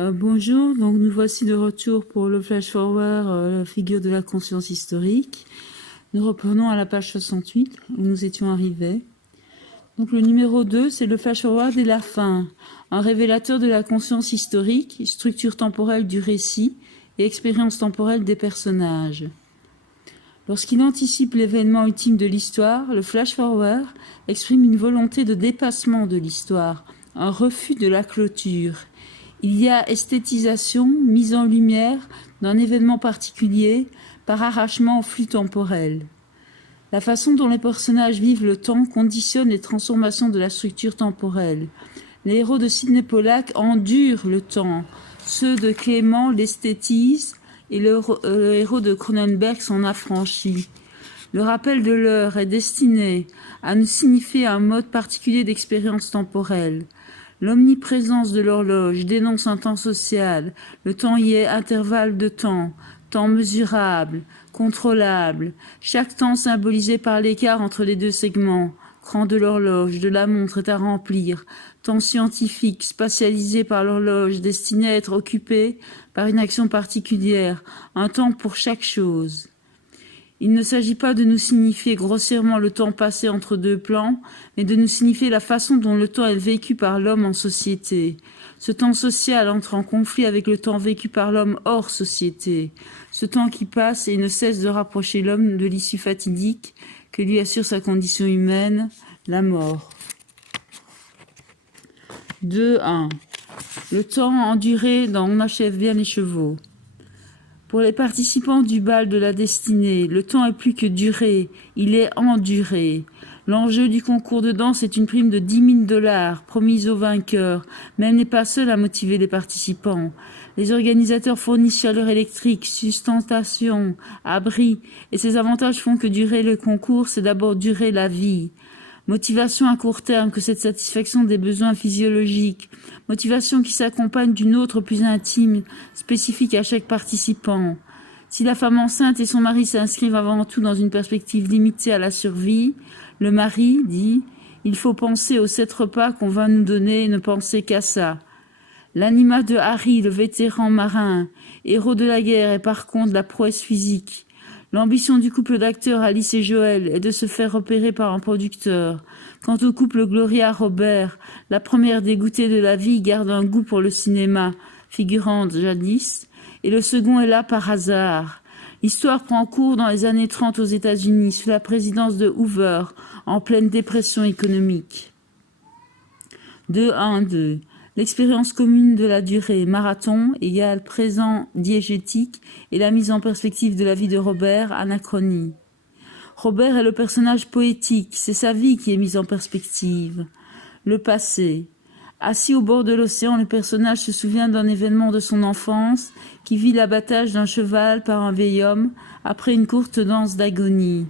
Bonjour, donc nous voici de retour pour le flash forward, la figure de la conscience historique. Nous reprenons à la page 68 où nous étions arrivés. Donc le numéro 2, c'est le flash forward et la fin, un révélateur de la conscience historique, structure temporelle du récit et expérience temporelle des personnages. Lorsqu'il anticipe l'événement ultime de l'histoire, le flash forward exprime une volonté de dépassement de l'histoire, un refus de la clôture. Il y a esthétisation, mise en lumière d'un événement particulier par arrachement au flux temporel. La façon dont les personnages vivent le temps conditionne les transformations de la structure temporelle. Les héros de Sidney Pollack endurent le temps, ceux de Clément l'esthétisent et le héros de Cronenberg s'en affranchit. Le rappel de l'heure est destiné à nous signifier un mode particulier d'expérience temporelle. L'omniprésence de l'horloge dénonce un temps social. Le temps y est intervalle de temps, temps mesurable, contrôlable. Chaque temps symbolisé par l'écart entre les deux segments. Cran de l'horloge, de la montre est à remplir. Temps scientifique, spatialisé par l'horloge, destiné à être occupé par une action particulière. Un temps pour chaque chose. Il ne s'agit pas de nous signifier grossièrement le temps passé entre deux plans, mais de nous signifier la façon dont le temps est vécu par l'homme en société. Ce temps social entre en conflit avec le temps vécu par l'homme hors société. Ce temps qui passe et ne cesse de rapprocher l'homme de l'issue fatidique que lui assure sa condition humaine, la mort. 2.1. Le temps enduré dans On achève bien les chevaux. Pour les participants du bal de la destinée, le temps est plus que duré, il est enduré. L'enjeu du concours de danse est une prime de 10 000 $ promise aux vainqueurs, mais elle n'est pas seule à motiver les participants. Les organisateurs fournissent chaleur électrique, sustentation, abri, et ces avantages font que durer le concours, c'est d'abord durer la vie. Motivation à court terme que cette satisfaction des besoins physiologiques, motivation qui s'accompagne d'une autre plus intime, spécifique à chaque participant. Si la femme enceinte et son mari s'inscrivent avant tout dans une perspective limitée à la survie, le mari dit « Il faut penser aux 7 repas qu'on va nous donner et ne penser qu'à ça ». L'anima de Harry, le vétéran marin, héros de la guerre et par contre de la prouesse physique. L'ambition du couple d'acteurs Alice et Joël est de se faire repérer par un producteur. Quant au couple Gloria-Robert, la première dégoûtée de la vie garde un goût pour le cinéma, figurante jadis, et le second est là par hasard. L'histoire prend cours dans les années 30 aux États-Unis, sous la présidence de Hoover, en pleine dépression économique. 2.1.2. L'expérience commune de la durée, marathon, égale présent diégétique et la mise en perspective de la vie de Robert, anachronie. Robert est le personnage poétique, c'est sa vie qui est mise en perspective. Le passé. Assis au bord de l'océan, le personnage se souvient d'un événement de son enfance qui vit l'abattage d'un cheval par un vieil homme après une courte danse d'agonie.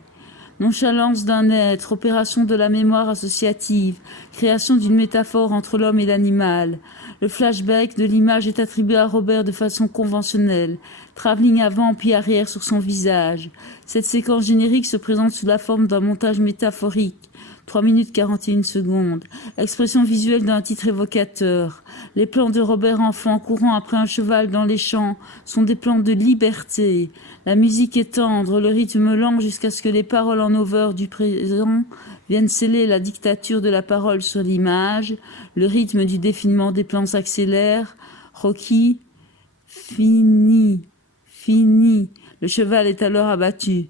Nonchalance d'un être, opération de la mémoire associative, création d'une métaphore entre l'homme et l'animal. Le flashback de l'image est attribué à Robert de façon conventionnelle, travelling avant puis arrière sur son visage. Cette séquence générique se présente sous la forme d'un montage métaphorique. 3 minutes 41 secondes. Expression visuelle d'un titre évocateur. Les plans de Robert enfant courant après un cheval dans les champs sont des plans de liberté. La musique est tendre, le rythme lent jusqu'à ce que les paroles en over du présent viennent sceller la dictature de la parole sur l'image. Le rythme du défilement des plans s'accélère. Rocky, fini. Le cheval est alors abattu.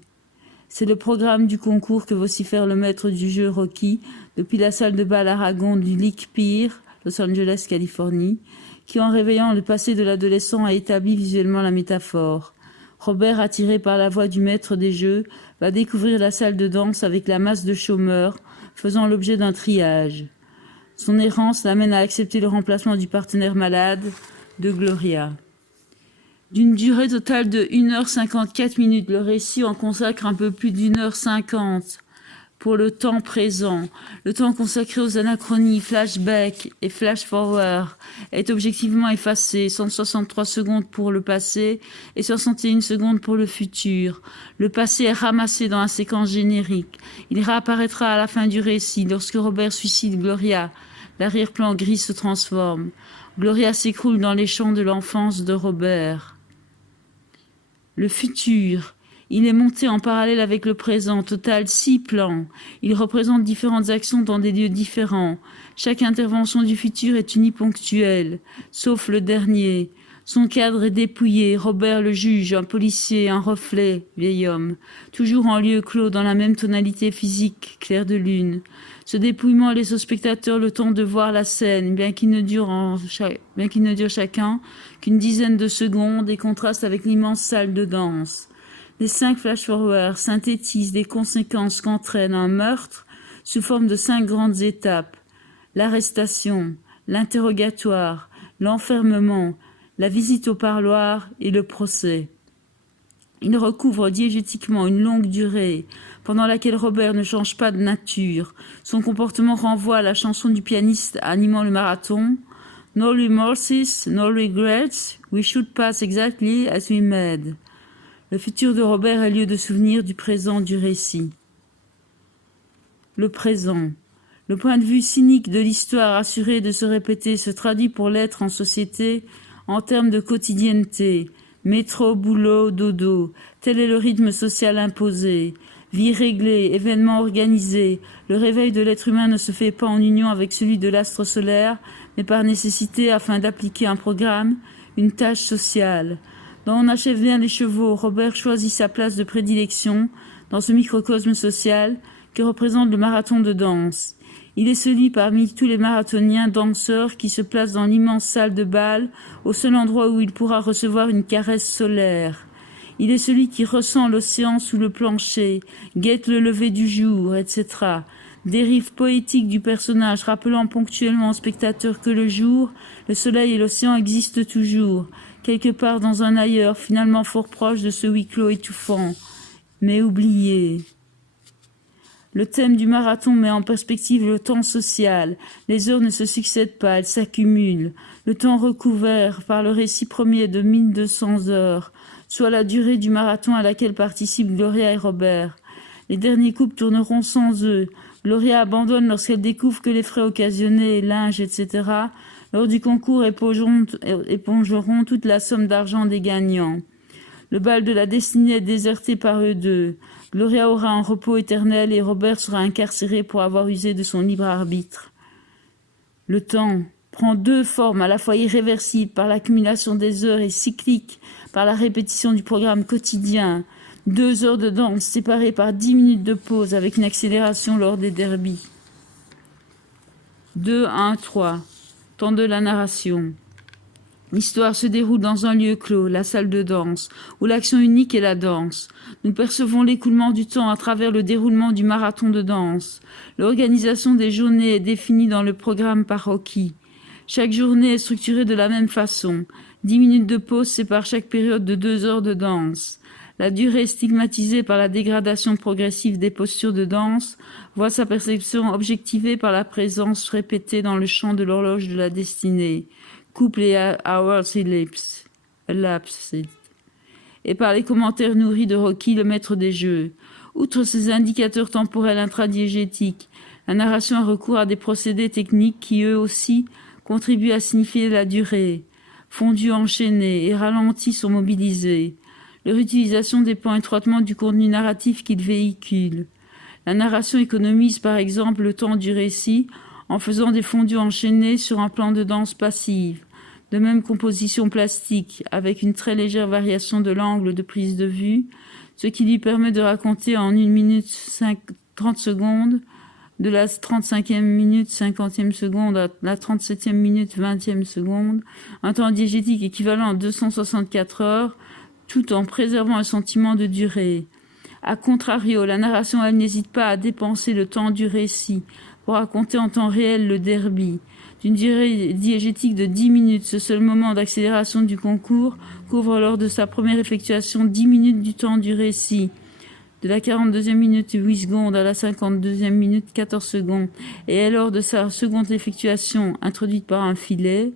C'est le programme du concours que vocifère le maître du jeu Rocky depuis la salle de bal Aragon du Lick Pier, Los Angeles, Californie, qui en réveillant le passé de l'adolescent a établi visuellement la métaphore. Robert, attiré par la voix du maître des jeux, va découvrir la salle de danse avec la masse de chômeurs, faisant l'objet d'un triage. Son errance l'amène à accepter le remplacement du partenaire malade de Gloria. D'une durée totale de 1h54, le récit en consacre un peu plus d'1h50 pour le temps présent. Le temps consacré aux anachronies, flashback et flash-forward est objectivement effacé, 163 secondes pour le passé et 61 secondes pour le futur. Le passé est ramassé dans la séquence générique. Il réapparaîtra à la fin du récit lorsque Robert suicide Gloria. L'arrière-plan gris se transforme. Gloria s'écroule dans les champs de l'enfance de Robert. Le futur, il est monté en parallèle avec le présent, total 6 plans. Il représente différentes actions dans des lieux différents. Chaque intervention du futur est uniponctuelle, sauf le dernier. Son cadre est dépouillé, Robert le juge, un policier, un reflet, vieil homme, toujours en lieu clos dans la même tonalité physique, clair de lune. Ce dépouillement laisse au spectateur le temps de voir la scène, bien qu'il ne dure chacun qu'une dizaine de secondes et contraste avec l'immense salle de danse. Les 5 flash-forwards synthétisent les conséquences qu'entraîne un meurtre sous forme de 5 grandes étapes. L'arrestation, l'interrogatoire, l'enfermement, la visite au parloir et le procès. Il recouvre diégétiquement une longue durée, pendant laquelle Robert ne change pas de nature. Son comportement renvoie à la chanson du pianiste animant le marathon. No remorses, no regrets, we should pass exactly as we made. Le futur de Robert est lieu de souvenir du présent du récit. Le présent. Le point de vue cynique de l'histoire assurée de se répéter se traduit pour l'être en société en termes de quotidienneté. Métro, boulot, dodo, tel est le rythme social imposé. Vie réglée, événements organisés, le réveil de l'être humain ne se fait pas en union avec celui de l'astre solaire, mais par nécessité afin d'appliquer un programme, une tâche sociale. Dans On achève bien les chevaux, Robert choisit sa place de prédilection dans ce microcosme social que représente le marathon de danse. Il est celui parmi tous les marathoniens danseurs qui se place dans l'immense salle de bal, au seul endroit où il pourra recevoir une caresse solaire. Il est celui qui ressent l'océan sous le plancher, guette le lever du jour, etc. Dérive poétique du personnage rappelant ponctuellement au spectateur que le jour, le soleil et l'océan existent toujours, quelque part dans un ailleurs, finalement fort proche de ce huis clos étouffant, mais oublié. Le thème du marathon met en perspective le temps social. Les heures ne se succèdent pas, elles s'accumulent. Le temps recouvert par le récit premier de 1200 heures, soit la durée du marathon à laquelle participent Gloria et Robert. Les derniers couples tourneront sans eux. Gloria abandonne lorsqu'elle découvre que les frais occasionnés, linge, etc., lors du concours épongeront toute la somme d'argent des gagnants. Le bal de la destinée est déserté par eux deux. Gloria aura un repos éternel et Robert sera incarcéré pour avoir usé de son libre arbitre. Le temps prend 2 formes à la fois irréversibles par l'accumulation des heures et cycliques par la répétition du programme quotidien. 2 heures de danse séparées par 10 minutes de pause avec une accélération lors des derbies. 2, 1, 3. Temps de la narration. L'histoire se déroule dans un lieu clos, la salle de danse, où l'action unique est la danse. Nous percevons l'écoulement du temps à travers le déroulement du marathon de danse. L'organisation des journées est définie dans le programme par Rocky. Chaque journée est structurée de la même façon. 10 minutes de pause séparent chaque période de 2 heures de danse. La durée stigmatisée par la dégradation progressive des postures de danse voit sa perception objectivée par la présence répétée dans le chant de l'horloge de la destinée. Couple et hours elapsed, et par les commentaires nourris de Rocky, le maître des jeux. Outre ces indicateurs temporels intradiégétiques, la narration a recours à des procédés techniques qui, eux aussi, contribuent à signifier la durée. Fondus enchaînés et ralentis sont mobilisés. Leur utilisation dépend étroitement du contenu narratif qu'ils véhiculent. La narration économise par exemple le temps du récit en faisant des fondus enchaînés sur un plan de danse passive, de même composition plastique, avec une très légère variation de l'angle de prise de vue, ce qui lui permet de raconter en 1 minute 30 secondes, de la 35e minute 50e seconde à la 37e minute 20e seconde, un temps diégétique équivalent à 264 heures, tout en préservant un sentiment de durée. A contrario, la narration, elle n'hésite pas à dépenser le temps du récit pour raconter en temps réel le derby. D'une durée diégétique de 10 minutes, ce seul moment d'accélération du concours couvre lors de sa première effectuation 10 minutes du temps du récit, de la 42e minute 8 secondes à la 52e minute 14 secondes, et est lors de sa seconde effectuation, introduite par un filet,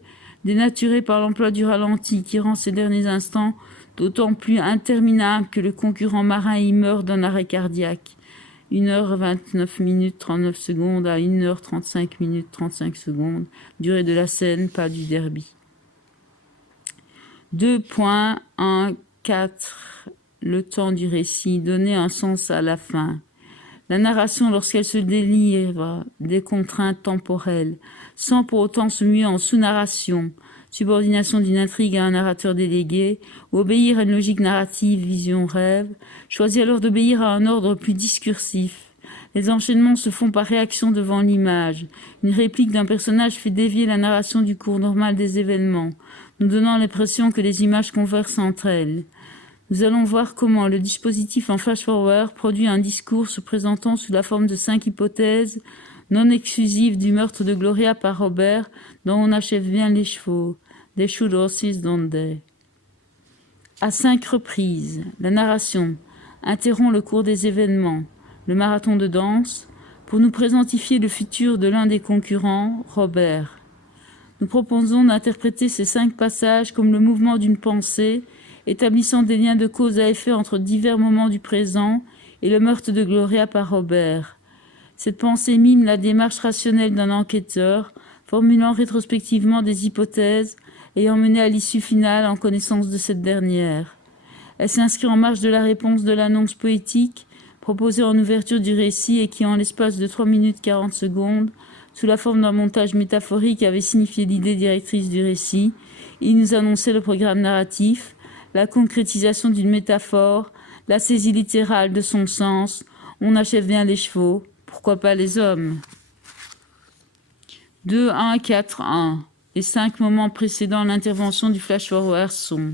dénaturée par l'emploi du ralenti qui rend ces derniers instants d'autant plus interminables que le concurrent marin y meurt d'un arrêt cardiaque. 1h29 minutes 39 secondes à 1h35 minutes 35 secondes. Durée de la scène, pas du derby. 2.1.4. Le temps du récit. Donner un sens à la fin. La narration, lorsqu'elle se délivre des contraintes temporelles, sans pour autant se muer en sous-narration, subordination d'une intrigue à un narrateur délégué, ou obéir à une logique narrative, vision, rêve, choisit alors d'obéir à un ordre plus discursif. Les enchaînements se font par réaction devant l'image. Une réplique d'un personnage fait dévier la narration du cours normal des événements, nous donnant l'impression que les images conversent entre elles. Nous allons voir comment le dispositif en flash-forward produit un discours se présentant sous la forme de 5 hypothèses non exclusives du meurtre de Gloria par Robert, dont on achève bien les chevaux. They should horses, don't they? À 5 reprises, la narration interrompt le cours des événements, le marathon de danse, pour nous présentifier le futur de l'un des concurrents, Robert. Nous proposons d'interpréter ces 5 passages comme le mouvement d'une pensée, établissant des liens de cause à effet entre divers moments du présent et le meurtre de Gloria par Robert. Cette pensée mime la démarche rationnelle d'un enquêteur, formulant rétrospectivement des hypothèses ayant mené à l'issue finale en connaissance de cette dernière. Elle s'inscrit en marge de la réponse de l'annonce poétique proposée en ouverture du récit et qui, en l'espace de 3 minutes 40 secondes, sous la forme d'un montage métaphorique, avait signifié l'idée directrice du récit. Il nous annonçait le programme narratif, la concrétisation d'une métaphore, la saisie littérale de son sens. On achève bien les chevaux, pourquoi pas les hommes? 2, 1, 4, 1. Les 5 moments précédant l'intervention du flash-forward sont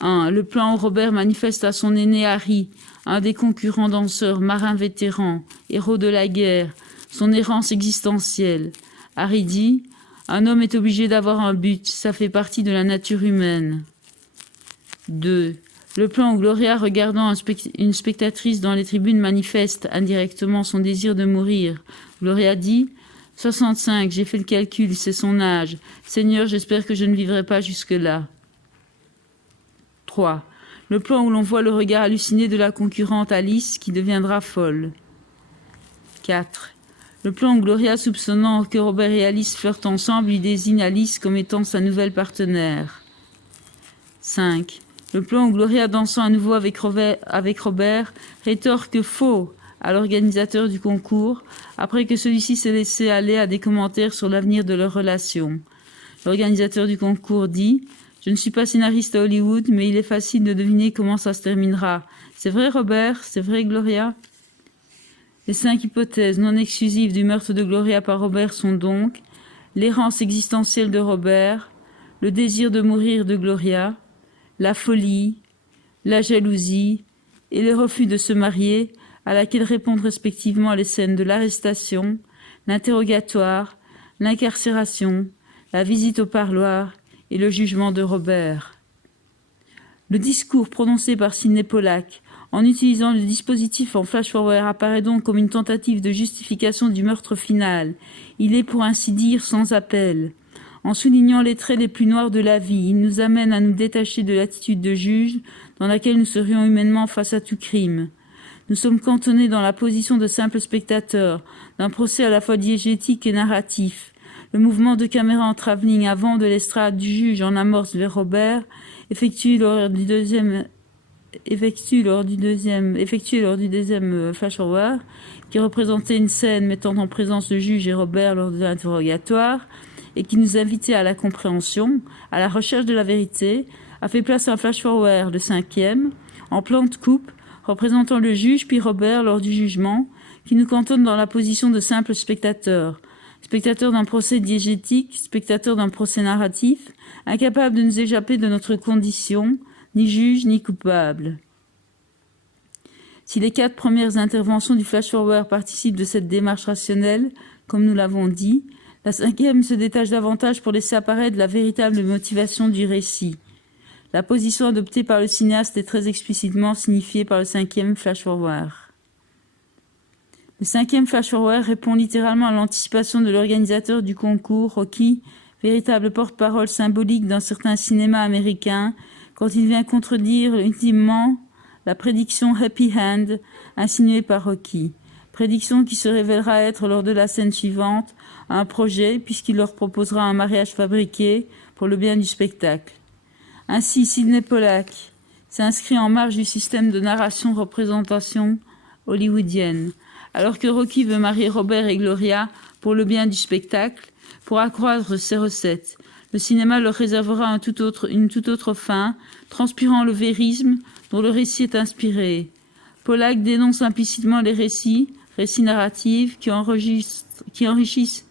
1. Le plan où Robert manifeste à son aîné Harry, un des concurrents danseurs, marins vétérans, héros de la guerre, son errance existentielle. Harry dit « Un homme est obligé d'avoir un but, ça fait partie de la nature humaine. » 2. Le plan où Gloria, regardant une spectatrice dans les tribunes, manifeste indirectement son désir de mourir. Gloria dit « 65, j'ai fait le calcul, c'est son âge. Seigneur, j'espère que je ne vivrai pas jusque-là. » 3. Le plan où l'on voit le regard halluciné de la concurrente Alice qui deviendra folle. 4. Le plan où Gloria, soupçonnant que Robert et Alice flirtent ensemble, lui désigne Alice comme étant sa nouvelle partenaire. 5. Le plan où Gloria, dansant à nouveau avec Robert, rétorque faux à l'organisateur du concours, après que celui-ci s'est laissé aller à des commentaires sur l'avenir de leur relation. L'organisateur du concours dit « Je ne suis pas scénariste à Hollywood, mais il est facile de deviner comment ça se terminera. C'est vrai, Robert? C'est vrai, Gloria ?» Les 5 hypothèses non exclusives du meurtre de Gloria par Robert sont donc l'errance existentielle de Robert, le désir de mourir de Gloria, la folie, la jalousie et le refus de se marier, à laquelle répondent respectivement les scènes de l'arrestation, l'interrogatoire, l'incarcération, la visite au parloir et le jugement de Robert. Le discours prononcé par Sidney Pollack en utilisant le dispositif en flash-forward apparaît donc comme une tentative de justification du meurtre final. Il est pour ainsi dire sans appel. En soulignant les traits les plus noirs de la vie, il nous amène à nous détacher de l'attitude de juge dans laquelle nous serions humainement face à tout crime. Nous sommes cantonnés dans la position de simples spectateurs, d'un procès à la fois diégétique et narratif. Le mouvement de caméra en travelling avant de l'estrade du juge en amorce vers Robert, effectué lors du deuxième flash-forward, qui représentait une scène mettant en présence le juge et Robert lors de l'interrogatoire, et qui nous invitait à la compréhension, à la recherche de la vérité, a fait place à un flash-forward, le 5e, en plan de coupe, représentant le juge puis Robert lors du jugement, qui nous cantonne dans la position de simples spectateurs. Spectateurs d'un procès diégétique, spectateurs d'un procès narratif, incapables de nous échapper de notre condition, ni juge ni coupable. Si les 4 premières interventions du flash-forward participent de cette démarche rationnelle, comme nous l'avons dit, la 5e se détache davantage pour laisser apparaître la véritable motivation du récit. La position adoptée par le cinéaste est très explicitement signifiée par le 5e flash-forward. Le 5e flash-forward répond littéralement à l'anticipation de l'organisateur du concours, Rocky, véritable porte-parole symbolique d'un certain cinéma américain, quand il vient contredire intimement la prédiction Happy Hand insinuée par Rocky. Prédiction qui se révélera être lors de la scène suivante un projet puisqu'il leur proposera un mariage fabriqué pour le bien du spectacle. Ainsi, Sidney Pollack s'inscrit en marge du système de narration-représentation hollywoodienne, alors que Rocky veut marier Robert et Gloria pour le bien du spectacle, pour accroître ses recettes. Le cinéma leur réservera une toute autre fin, transpirant le vérisme dont le récit est inspiré. Pollack dénonce implicitement les récits narratifs qui enrichissent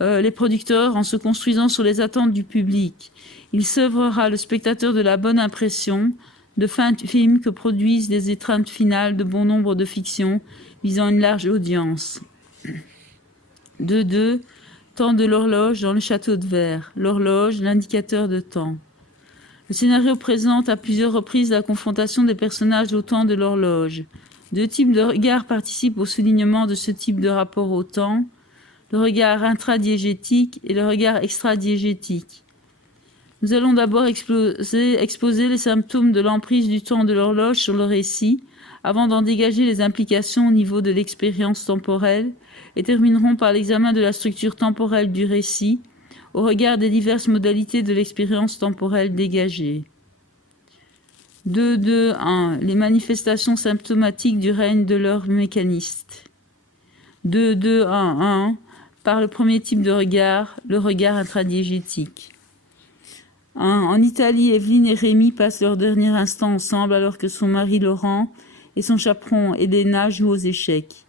les producteurs en se construisant sur les attentes du public. Il sevrera le spectateur de la bonne impression de fin de film que produisent les étreintes finales de bon nombre de fictions visant une large audience. 2.2. Temps de l'horloge dans le château de verre. L'horloge, l'indicateur de temps. Le scénario présente à plusieurs reprises la confrontation des personnages au temps de l'horloge. Deux types de regards participent au soulignement de ce type de rapport au temps, le regard intradiégétique et le regard extradiégétique. Nous allons d'abord exposer les symptômes de l'emprise du temps de l'horloge sur le récit, avant d'en dégager les implications au niveau de l'expérience temporelle, et terminerons par l'examen de la structure temporelle du récit, au regard des diverses modalités de l'expérience temporelle dégagée. 2.2.1. Les manifestations symptomatiques du règne de l'heure mécaniste. 2.2.1.1. Par le premier type de regard, le regard intradiégétique. 1. En Italie, Evelyne et Rémi passent leur dernier instant ensemble alors que son mari Laurent et son chaperon Elena jouent aux échecs.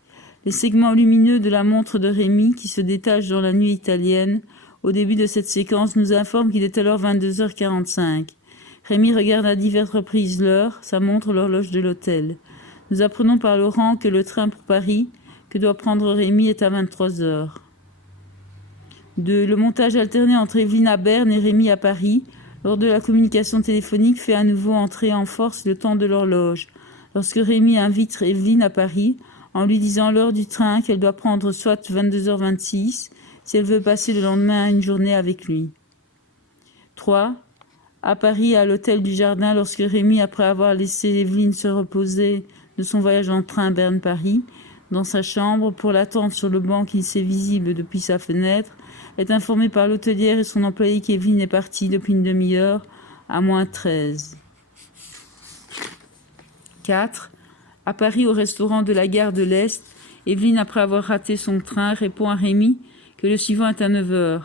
Les segments lumineux de la montre de Rémi, qui se détachent dans la nuit italienne, au début de cette séquence, nous informent qu'il est alors 22h45. Rémi regarde à diverses reprises l'heure, sa montre, l'horloge de l'hôtel. Nous apprenons par Laurent que le train pour Paris, que doit prendre Rémi, est à 23h. 2. Le montage alterné entre Evelyne à Berne et Rémi à Paris, lors de la communication téléphonique, fait à nouveau entrer en force le temps de l'horloge. Lorsque Rémi invite Evelyne à Paris, en lui disant l'heure du train qu'elle doit prendre soit 22h26, si elle veut passer le lendemain une journée avec lui. 3. À Paris, à l'hôtel du Jardin, lorsque Rémi, après avoir laissé Evelyne se reposer de son voyage en train Berne-Paris, dans sa chambre, pour l'attendre sur le banc qui s'est visible depuis sa fenêtre, est informé par l'hôtelière et son employé qu'Evelyne est partie depuis une demi-heure à -13. 4. À Paris, au restaurant de la gare de l'Est, Evelyne, après avoir raté son train, répond à Rémi que le suivant est à 9h.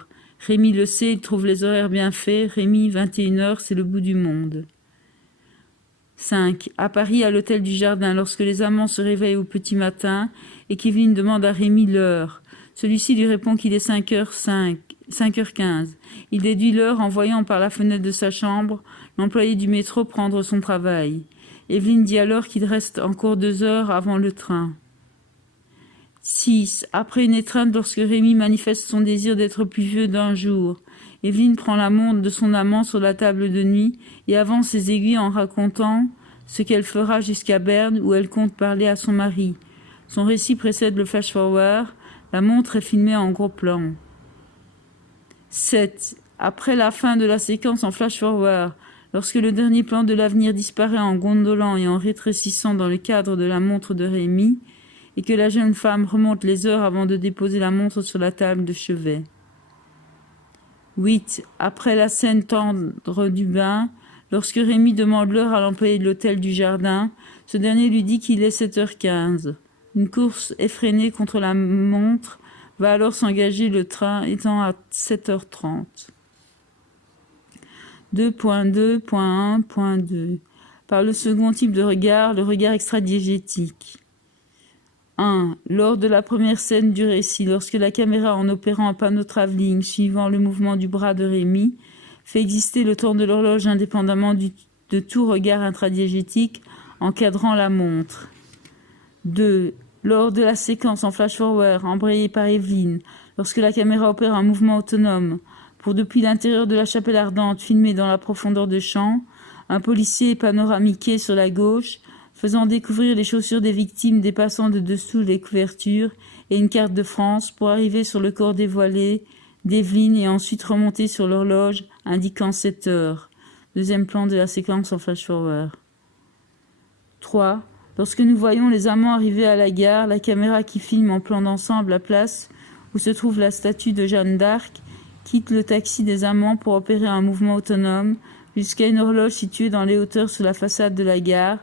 Rémi le sait, il trouve les horaires bien faits. Rémi, 21h, c'est le bout du monde. 5. À Paris, à l'hôtel du Jardin, lorsque les amants se réveillent au petit matin et qu'Evelyne demande à Rémi l'heure. Celui-ci lui répond qu'il est 5h15. Il déduit l'heure en voyant par la fenêtre de sa chambre l'employé du métro prendre son travail. Evelyne dit alors qu'il reste encore 2 heures avant le train. 6. Après une étreinte, lorsque Rémi manifeste son désir d'être plus vieux d'un jour, Evelyne prend la montre de son amant sur la table de nuit et avance ses aiguilles en racontant ce qu'elle fera jusqu'à Berne où elle compte parler à son mari. Son récit précède le flash-forward. La montre est filmée en gros plan. 7. Après la fin de la séquence en flash-forward, lorsque le dernier plan de l'avenir disparaît en gondolant et en rétrécissant dans le cadre de la montre de Rémi, et que la jeune femme remonte les heures avant de déposer la montre sur la table de chevet. 8. Après la scène tendre du bain, lorsque Rémi demande l'heure à l'employé de l'hôtel du Jardin, ce dernier lui dit qu'il est 7h15. Une course effrénée contre la montre va alors s'engager, le train étant à 7h30. 2.2.1.2. Par le second type de regard, le regard extradiégétique. 1. Lors de la première scène du récit, lorsque la caméra, en opérant un panneau travelling suivant le mouvement du bras de Rémi, fait exister le temps de l'horloge indépendamment de tout regard intradiégétique encadrant la montre. 2. Lors de la séquence en flash-forward embrayée par Evelyne, lorsque la caméra opère un mouvement autonome pour, depuis l'intérieur de la chapelle ardente, filmer dans la profondeur de champ, un policier panoramiqué sur la gauche, faisant découvrir les chaussures des victimes dépassant de dessous les couvertures et une carte de France pour arriver sur le corps dévoilé d'Evelyne et ensuite remonter sur l'horloge indiquant 7 heures. Deuxième plan de la séquence en flash-forward. 3. Lorsque nous voyons les amants arriver à la gare, la caméra qui filme en plan d'ensemble la place où se trouve la statue de Jeanne d'Arc quitte le taxi des amants pour opérer un mouvement autonome jusqu'à une horloge située dans les hauteurs sous la façade de la gare,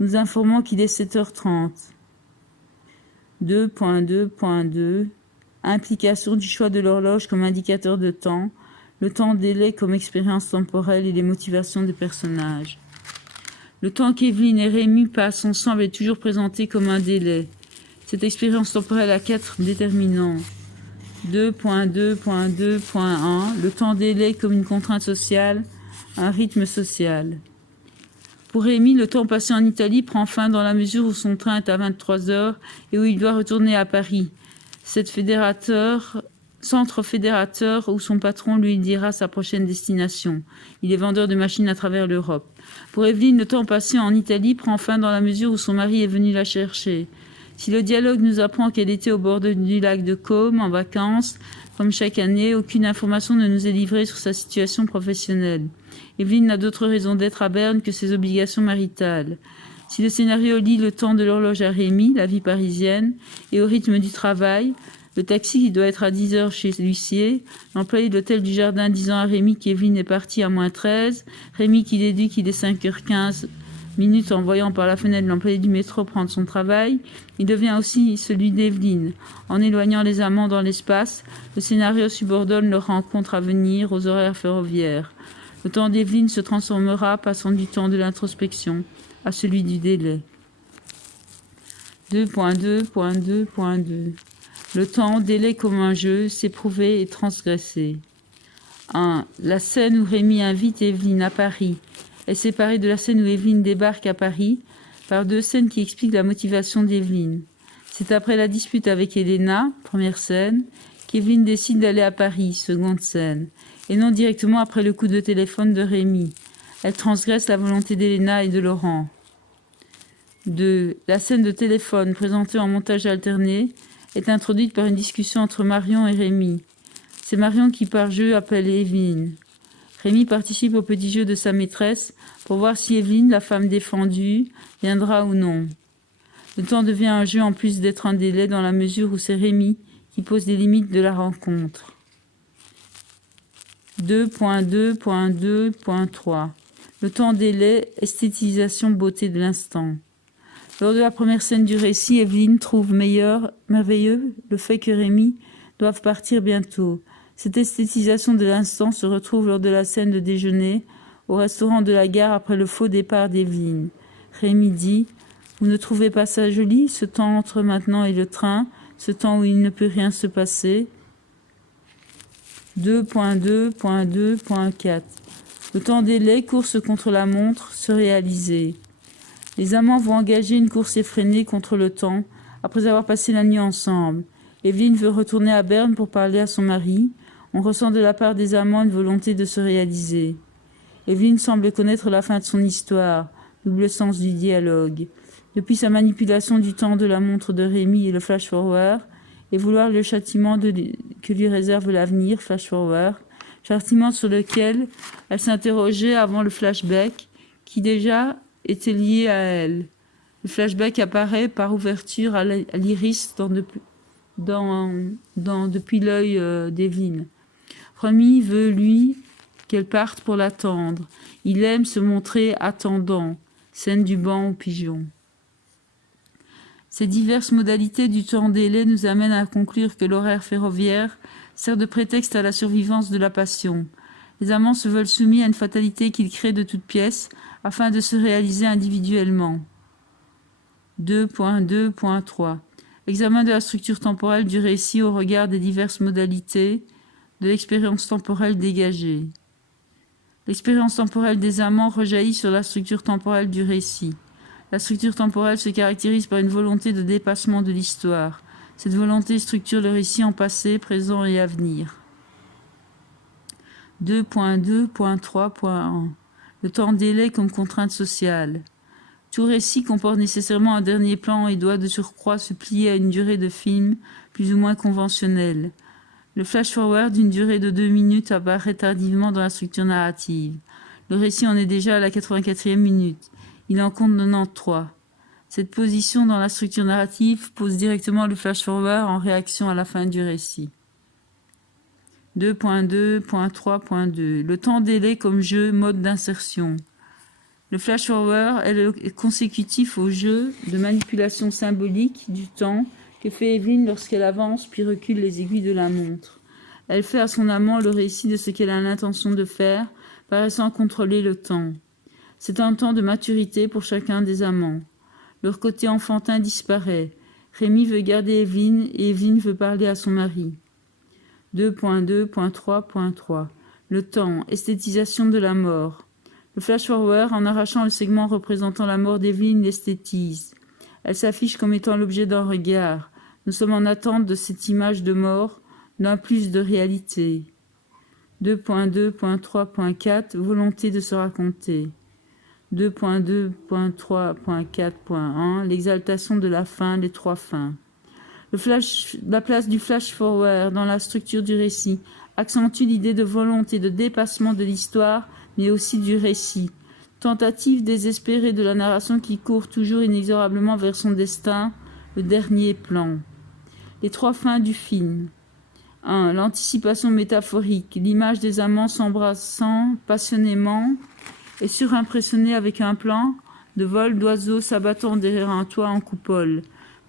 nous informant qu'il est 7h30. 2.2.2 Implication du choix de l'horloge comme indicateur de temps, le temps-délai comme expérience temporelle et les motivations des personnages. Le temps qu'Evelyne et Rémi passent ensemble est toujours présenté comme un délai. Cette expérience temporelle a 4 déterminants. 2.2.2.1 Le temps-délai comme une contrainte sociale, un rythme social. Pour Rémi, le temps passé en Italie prend fin dans la mesure où son train est à 23h et où il doit retourner à Paris. Centre fédérateur où son patron lui dira sa prochaine destination. Il est vendeur de machines à travers l'Europe. Pour Evelyne, le temps passé en Italie prend fin dans la mesure où son mari est venu la chercher. Si le dialogue nous apprend qu'elle était au bord du lac de Côme, en vacances, comme chaque année, aucune information ne nous est livrée sur sa situation professionnelle. Evelyne n'a d'autre raison d'être à Berne que ses obligations maritales. Si le scénario lie le temps de l'horloge à Rémi, la vie parisienne, et au rythme du travail, le taxi qui doit être à 10h chez l'huissier, l'employé de l'hôtel du Jardin disant à Rémi qu'Evelyne est partie à -13, Rémi qui déduit qu'il est 5h15 en voyant par la fenêtre l'employé du métro prendre son travail, il devient aussi celui d'Evelyne. En éloignant les amants dans l'espace, le scénario subordonne leur rencontre à venir aux horaires ferroviaires. Le temps d'Evelyne se transformera, passant du temps de l'introspection à celui du délai. 2.2.2.2 Le temps, délai comme un jeu, s'éprouver et transgresser. 1. La scène où Rémi invite Evelyne à Paris est séparée de la scène où Evelyne débarque à Paris par 2 scènes qui expliquent la motivation d'Evelyne. C'est après la dispute avec Elena, première scène, qu'Evelyne décide d'aller à Paris, seconde scène, et non directement après le coup de téléphone de Rémi. Elle transgresse la volonté d'Elena et de Laurent. 2. La scène de téléphone, présentée en montage alterné, est introduite par une discussion entre Marion et Rémi. C'est Marion qui, par jeu, appelle Evelyne. Rémi participe au petit jeu de sa maîtresse pour voir si Evelyne, la femme défendue, viendra ou non. Le temps devient un jeu en plus d'être un délai dans la mesure où c'est Rémi qui pose les limites de la rencontre. 2.2.2.3 Le temps-délai, esthétisation beauté de l'instant. Lors de la première scène du récit, Evelyne trouve merveilleux le fait que Rémi doive partir bientôt. Cette esthétisation de l'instant se retrouve lors de la scène de déjeuner au restaurant de la gare après le faux départ d'Evelyne. Rémi dit « Vous ne trouvez pas ça joli, ce temps entre maintenant et le train, ce temps où il ne peut rien se passer ?» 2.2.2.4 Le temps délai, course contre la montre, se réaliser. Les amants vont engager une course effrénée contre le temps après avoir passé la nuit ensemble. Evelyne veut retourner à Berne pour parler à son mari. On ressent de la part des amants une volonté de se réaliser. Evelyne semble connaître la fin de son histoire, double sens du dialogue. Depuis sa manipulation du temps de la montre de Rémi et le flash-forward, et vouloir le châtiment que lui réserve l'avenir, flash-forward, châtiment sur lequel elle s'interrogeait avant le flashback, qui déjà était lié à elle. Le flashback apparaît par ouverture à l'iris depuis l'œil d'Evelyne. Rémi veut, lui, qu'elle parte pour l'attendre. Il aime se montrer attendant. Scène du banc aux pigeons. Ces diverses modalités du temps-délai nous amènent à conclure que l'horaire ferroviaire sert de prétexte à la survivance de la passion. Les amants se veulent soumis à une fatalité qu'ils créent de toutes pièces afin de se réaliser individuellement. 2.2.3 Examen de la structure temporelle du récit au regard des diverses modalités de l'expérience temporelle dégagée. L'expérience temporelle des amants rejaillit sur la structure temporelle du récit. La structure temporelle se caractérise par une volonté de dépassement de l'histoire. Cette volonté structure le récit en passé, présent et avenir. 2.2.3.1 Le temps-délai comme contrainte sociale. Tout récit comporte nécessairement un dernier plan et doit de surcroît se plier à une durée de film plus ou moins conventionnelle. Le flash-forward d'une durée de 2 minutes apparaît tardivement dans la structure narrative. Le récit en est déjà à la 84e minute. Il en compte 93. Cette position dans la structure narrative pose directement le flash-forward en réaction à la fin du récit. 2.2.3.2 Le temps-délai comme jeu, mode d'insertion. Le flash-forward est consécutif au jeu de manipulation symbolique du temps que fait Evelyn lorsqu'elle avance puis recule les aiguilles de la montre. Elle fait à son amant le récit de ce qu'elle a l'intention de faire, paraissant contrôler le temps. C'est un temps de maturité pour chacun des amants. Leur côté enfantin disparaît. Rémi veut garder Evelyn et Evelyn veut parler à son mari. 2.2.3.3 Le temps, esthétisation de la mort. Le flash-forward, en arrachant le segment représentant la mort d'Evelyn, l'esthétise. Elle s'affiche comme étant l'objet d'un regard. Nous sommes en attente de cette image de mort, d'un plus de réalité. 2.2.3.4 Volonté de se raconter. 2.2.3.4.1 L'exaltation de la fin, les trois fins. La place du flash-forward dans la structure du récit accentue l'idée de volonté de dépassement de l'histoire, mais aussi du récit. Tentative désespérée de la narration qui court toujours inexorablement vers son destin, le dernier plan. Les trois fins du film. 1. L'anticipation métaphorique, l'image des amants s'embrassant passionnément et surimpressionnée avec un plan de vol d'oiseaux s'abattant derrière un toit en coupole,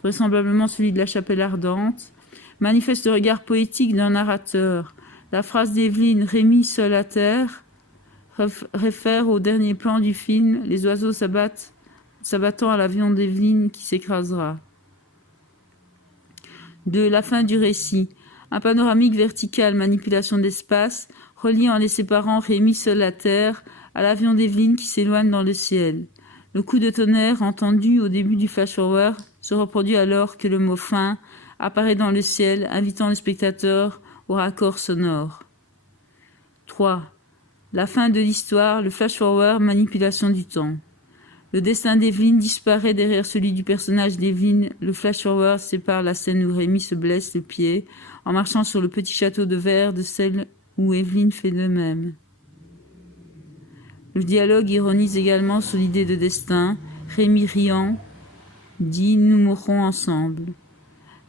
vraisemblablement celui de la chapelle ardente, manifeste le regard poétique d'un narrateur. La phrase d'Evelyn « Rémi seul à terre » réfère au dernier plan du film, les oiseaux s'abattant à l'avion d'Evelyn qui s'écrasera. 2. La fin du récit. Un panoramique vertical, manipulation d'espace, reliant en les séparant Rémi seul à terre à l'avion d'Evelyn qui s'éloigne dans le ciel. Le coup de tonnerre entendu au début du flash-forward se reproduit alors que le mot « fin » apparaît dans le ciel, invitant le spectateur au raccord sonore. 3. La fin de l'histoire, le flash-forward, manipulation du temps. Le destin d'Evelyn disparaît derrière celui du personnage d'Evelyn. Le flash-forward sépare la scène où Rémi se blesse le pied en marchant sur le petit château de verre de celle où Evelyn fait de même. Le dialogue ironise également sur l'idée de destin. Rémi riant dit « Nous mourrons ensemble ».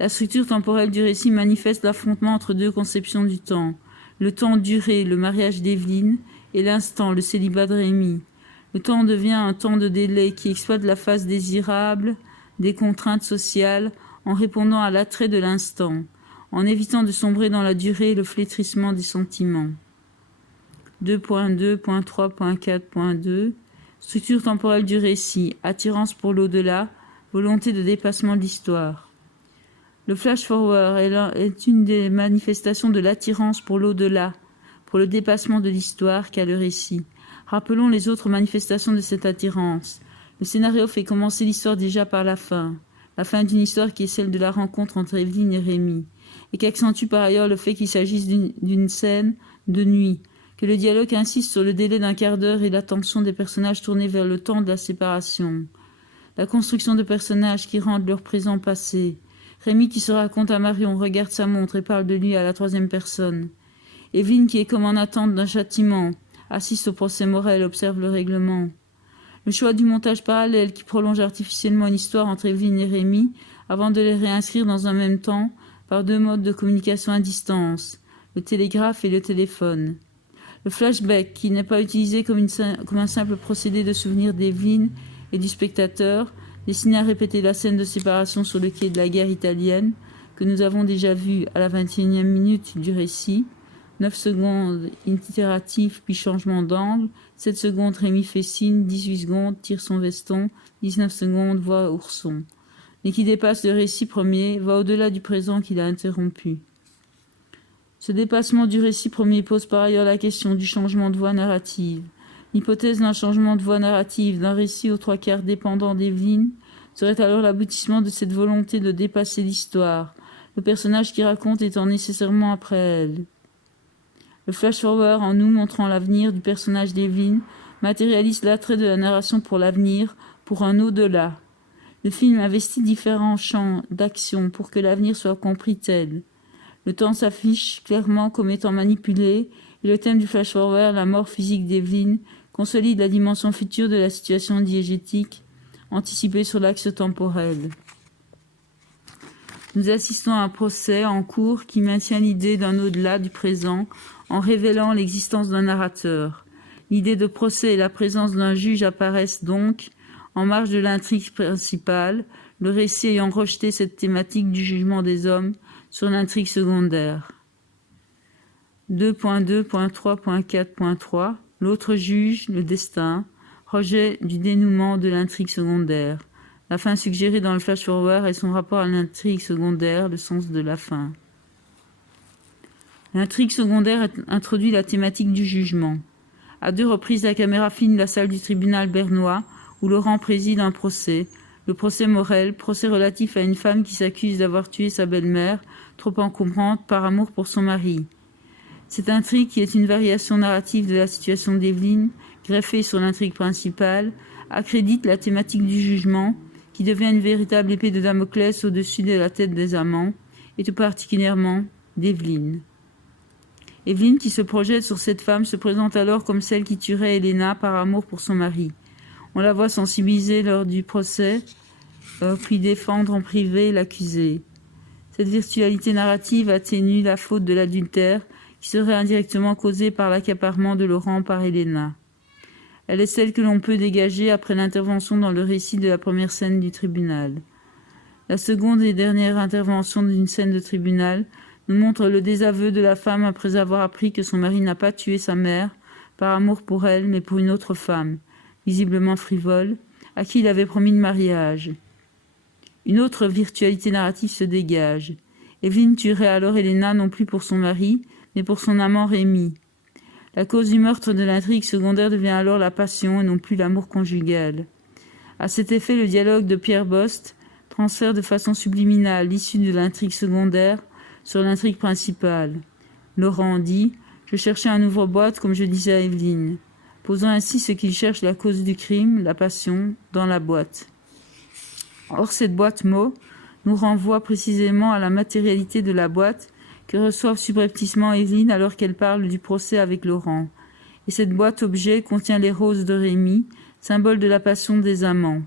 La structure temporelle du récit manifeste l'affrontement entre deux conceptions du temps. Le temps duré, le mariage d'Evelyn, et l'instant, le célibat de Rémi. Le temps devient un temps de délai qui exploite la phase désirable des contraintes sociales en répondant à l'attrait de l'instant, en évitant de sombrer dans la durée et le flétrissement des sentiments. 2.2.3.4.2 Structure temporelle du récit, attirance pour l'au-delà, volonté de dépassement de l'histoire. Le flash-forward est une des manifestations de l'attirance pour l'au-delà, pour le dépassement de l'histoire qu'a le récit. Rappelons les autres manifestations de cette attirance. Le scénario fait commencer l'histoire déjà par la fin d'une histoire qui est celle de la rencontre entre Evelyn et Rémi, et qui accentue par ailleurs le fait qu'il s'agisse d'une scène de nuit, que le dialogue insiste sur le délai d'un quart d'heure et l'attention des personnages tournés vers le temps de la séparation. La construction de personnages qui rendent leur présent passé. Rémi qui se raconte à Marion, regarde sa montre et parle de lui à la troisième personne. Evelyn qui est comme en attente d'un châtiment, assiste au procès moral, observe le règlement. Le choix du montage parallèle qui prolonge artificiellement une histoire entre Evelyn et Rémi avant de les réinscrire dans un même temps par deux modes de communication à distance, le télégraphe et le téléphone. Le flashback qui n'est pas utilisé comme un simple procédé de souvenir d'Evelyn et du spectateur, destiné à répéter la scène de séparation sur le quai de la guerre italienne que nous avons déjà vue à la 21e minute du récit. 9 secondes itératif puis changement d'angle, 7 secondes Rémi fait signe, 18 secondes tire son veston, 19 secondes voit ourson. Mais qui dépasse le récit premier, va au-delà du présent qu'il a interrompu. Ce dépassement du récit premier pose par ailleurs la question du changement de voie narrative. L'hypothèse d'un changement de voie narrative d'un récit aux trois quarts dépendant d'Evelyn serait alors l'aboutissement de cette volonté de dépasser l'histoire, le personnage qui raconte étant nécessairement après elle. Le flash-forward, en nous montrant l'avenir du personnage d'Evelyn, matérialise l'attrait de la narration pour l'avenir, pour un au-delà. Le film investit différents champs d'action pour que l'avenir soit compris tel. Le temps s'affiche clairement comme étant manipulé, et le thème du flash-forward, la mort physique d'Evelyn, consolide la dimension future de la situation diégétique anticipé sur l'axe temporel. Nous assistons à un procès en cours qui maintient l'idée d'un au-delà du présent en révélant l'existence d'un narrateur. L'idée de procès et la présence d'un juge apparaissent donc en marge de l'intrigue principale, le récit ayant rejeté cette thématique du jugement des hommes sur l'intrigue secondaire. 2.2.3.4.3 L'autre juge, le destin, rejet du dénouement de l'intrigue secondaire. La fin suggérée dans le flash-forward et son rapport à l'intrigue secondaire, le sens de la fin. L'intrigue secondaire introduit la thématique du jugement. À 2 reprises, la caméra filme la salle du tribunal bernois où Laurent préside un procès. Le procès Morel, procès relatif à une femme qui s'accuse d'avoir tué sa belle-mère, trop encombrante par amour pour son mari. Cette intrigue, qui est une variation narrative de la situation d'Evelyne, greffée sur l'intrigue principale, accrédite la thématique du jugement, qui devient une véritable épée de Damoclès au-dessus de la tête des amants, et tout particulièrement d'Evelyne. Evelyne, qui se projette sur cette femme, se présente alors comme celle qui tuerait Elena par amour pour son mari. On la voit sensibiliser lors du procès, puis défendre en privé l'accusé. Cette virtualité narrative atténue la faute de l'adultère qui serait indirectement causée par l'accaparement de Laurent par Elena. Elle est celle que l'on peut dégager après l'intervention dans le récit de la première scène du tribunal. La seconde et dernière intervention d'une scène de tribunal nous montre le désaveu de la femme après avoir appris que son mari n'a pas tué sa mère par amour pour elle, mais pour une autre femme, visiblement frivole, à qui il avait promis le mariage. Une autre virtualité narrative se dégage. Evelyne tuerait alors Elena non plus pour son mari, mais pour son amant Rémi. La cause du meurtre de l'intrigue secondaire devient alors la passion et non plus l'amour conjugal. À cet effet, le dialogue de Pierre Bost transfère de façon subliminale l'issue de l'intrigue secondaire sur l'intrigue principale. Laurent dit « Je cherchais un ouvre-boîte comme je disais à Evelyne », posant ainsi ce qu'il cherche, la cause du crime, la passion, dans la boîte. Or, cette boîte mot nous renvoie précisément à la matérialité de la boîte que reçoivent subrepticement Evelyne alors qu'elle parle du procès avec Laurent. Et cette boîte objet contient les roses de Rémi, symbole de la passion des amants.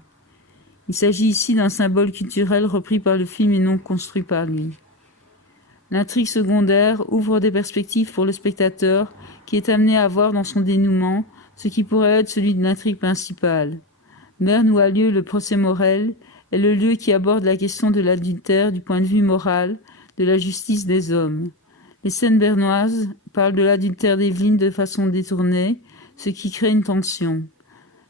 Il s'agit ici d'un symbole culturel repris par le film et non construit par lui. L'intrigue secondaire ouvre des perspectives pour le spectateur qui est amené à voir dans son dénouement ce qui pourrait être celui de l'intrigue principale. Berne où a lieu le procès Morel est le lieu qui aborde la question de l'adultère du point de vue moral, de la justice des hommes. Les scènes bernoises parlent de l'adultère d'Evelyne de façon détournée, ce qui crée une tension.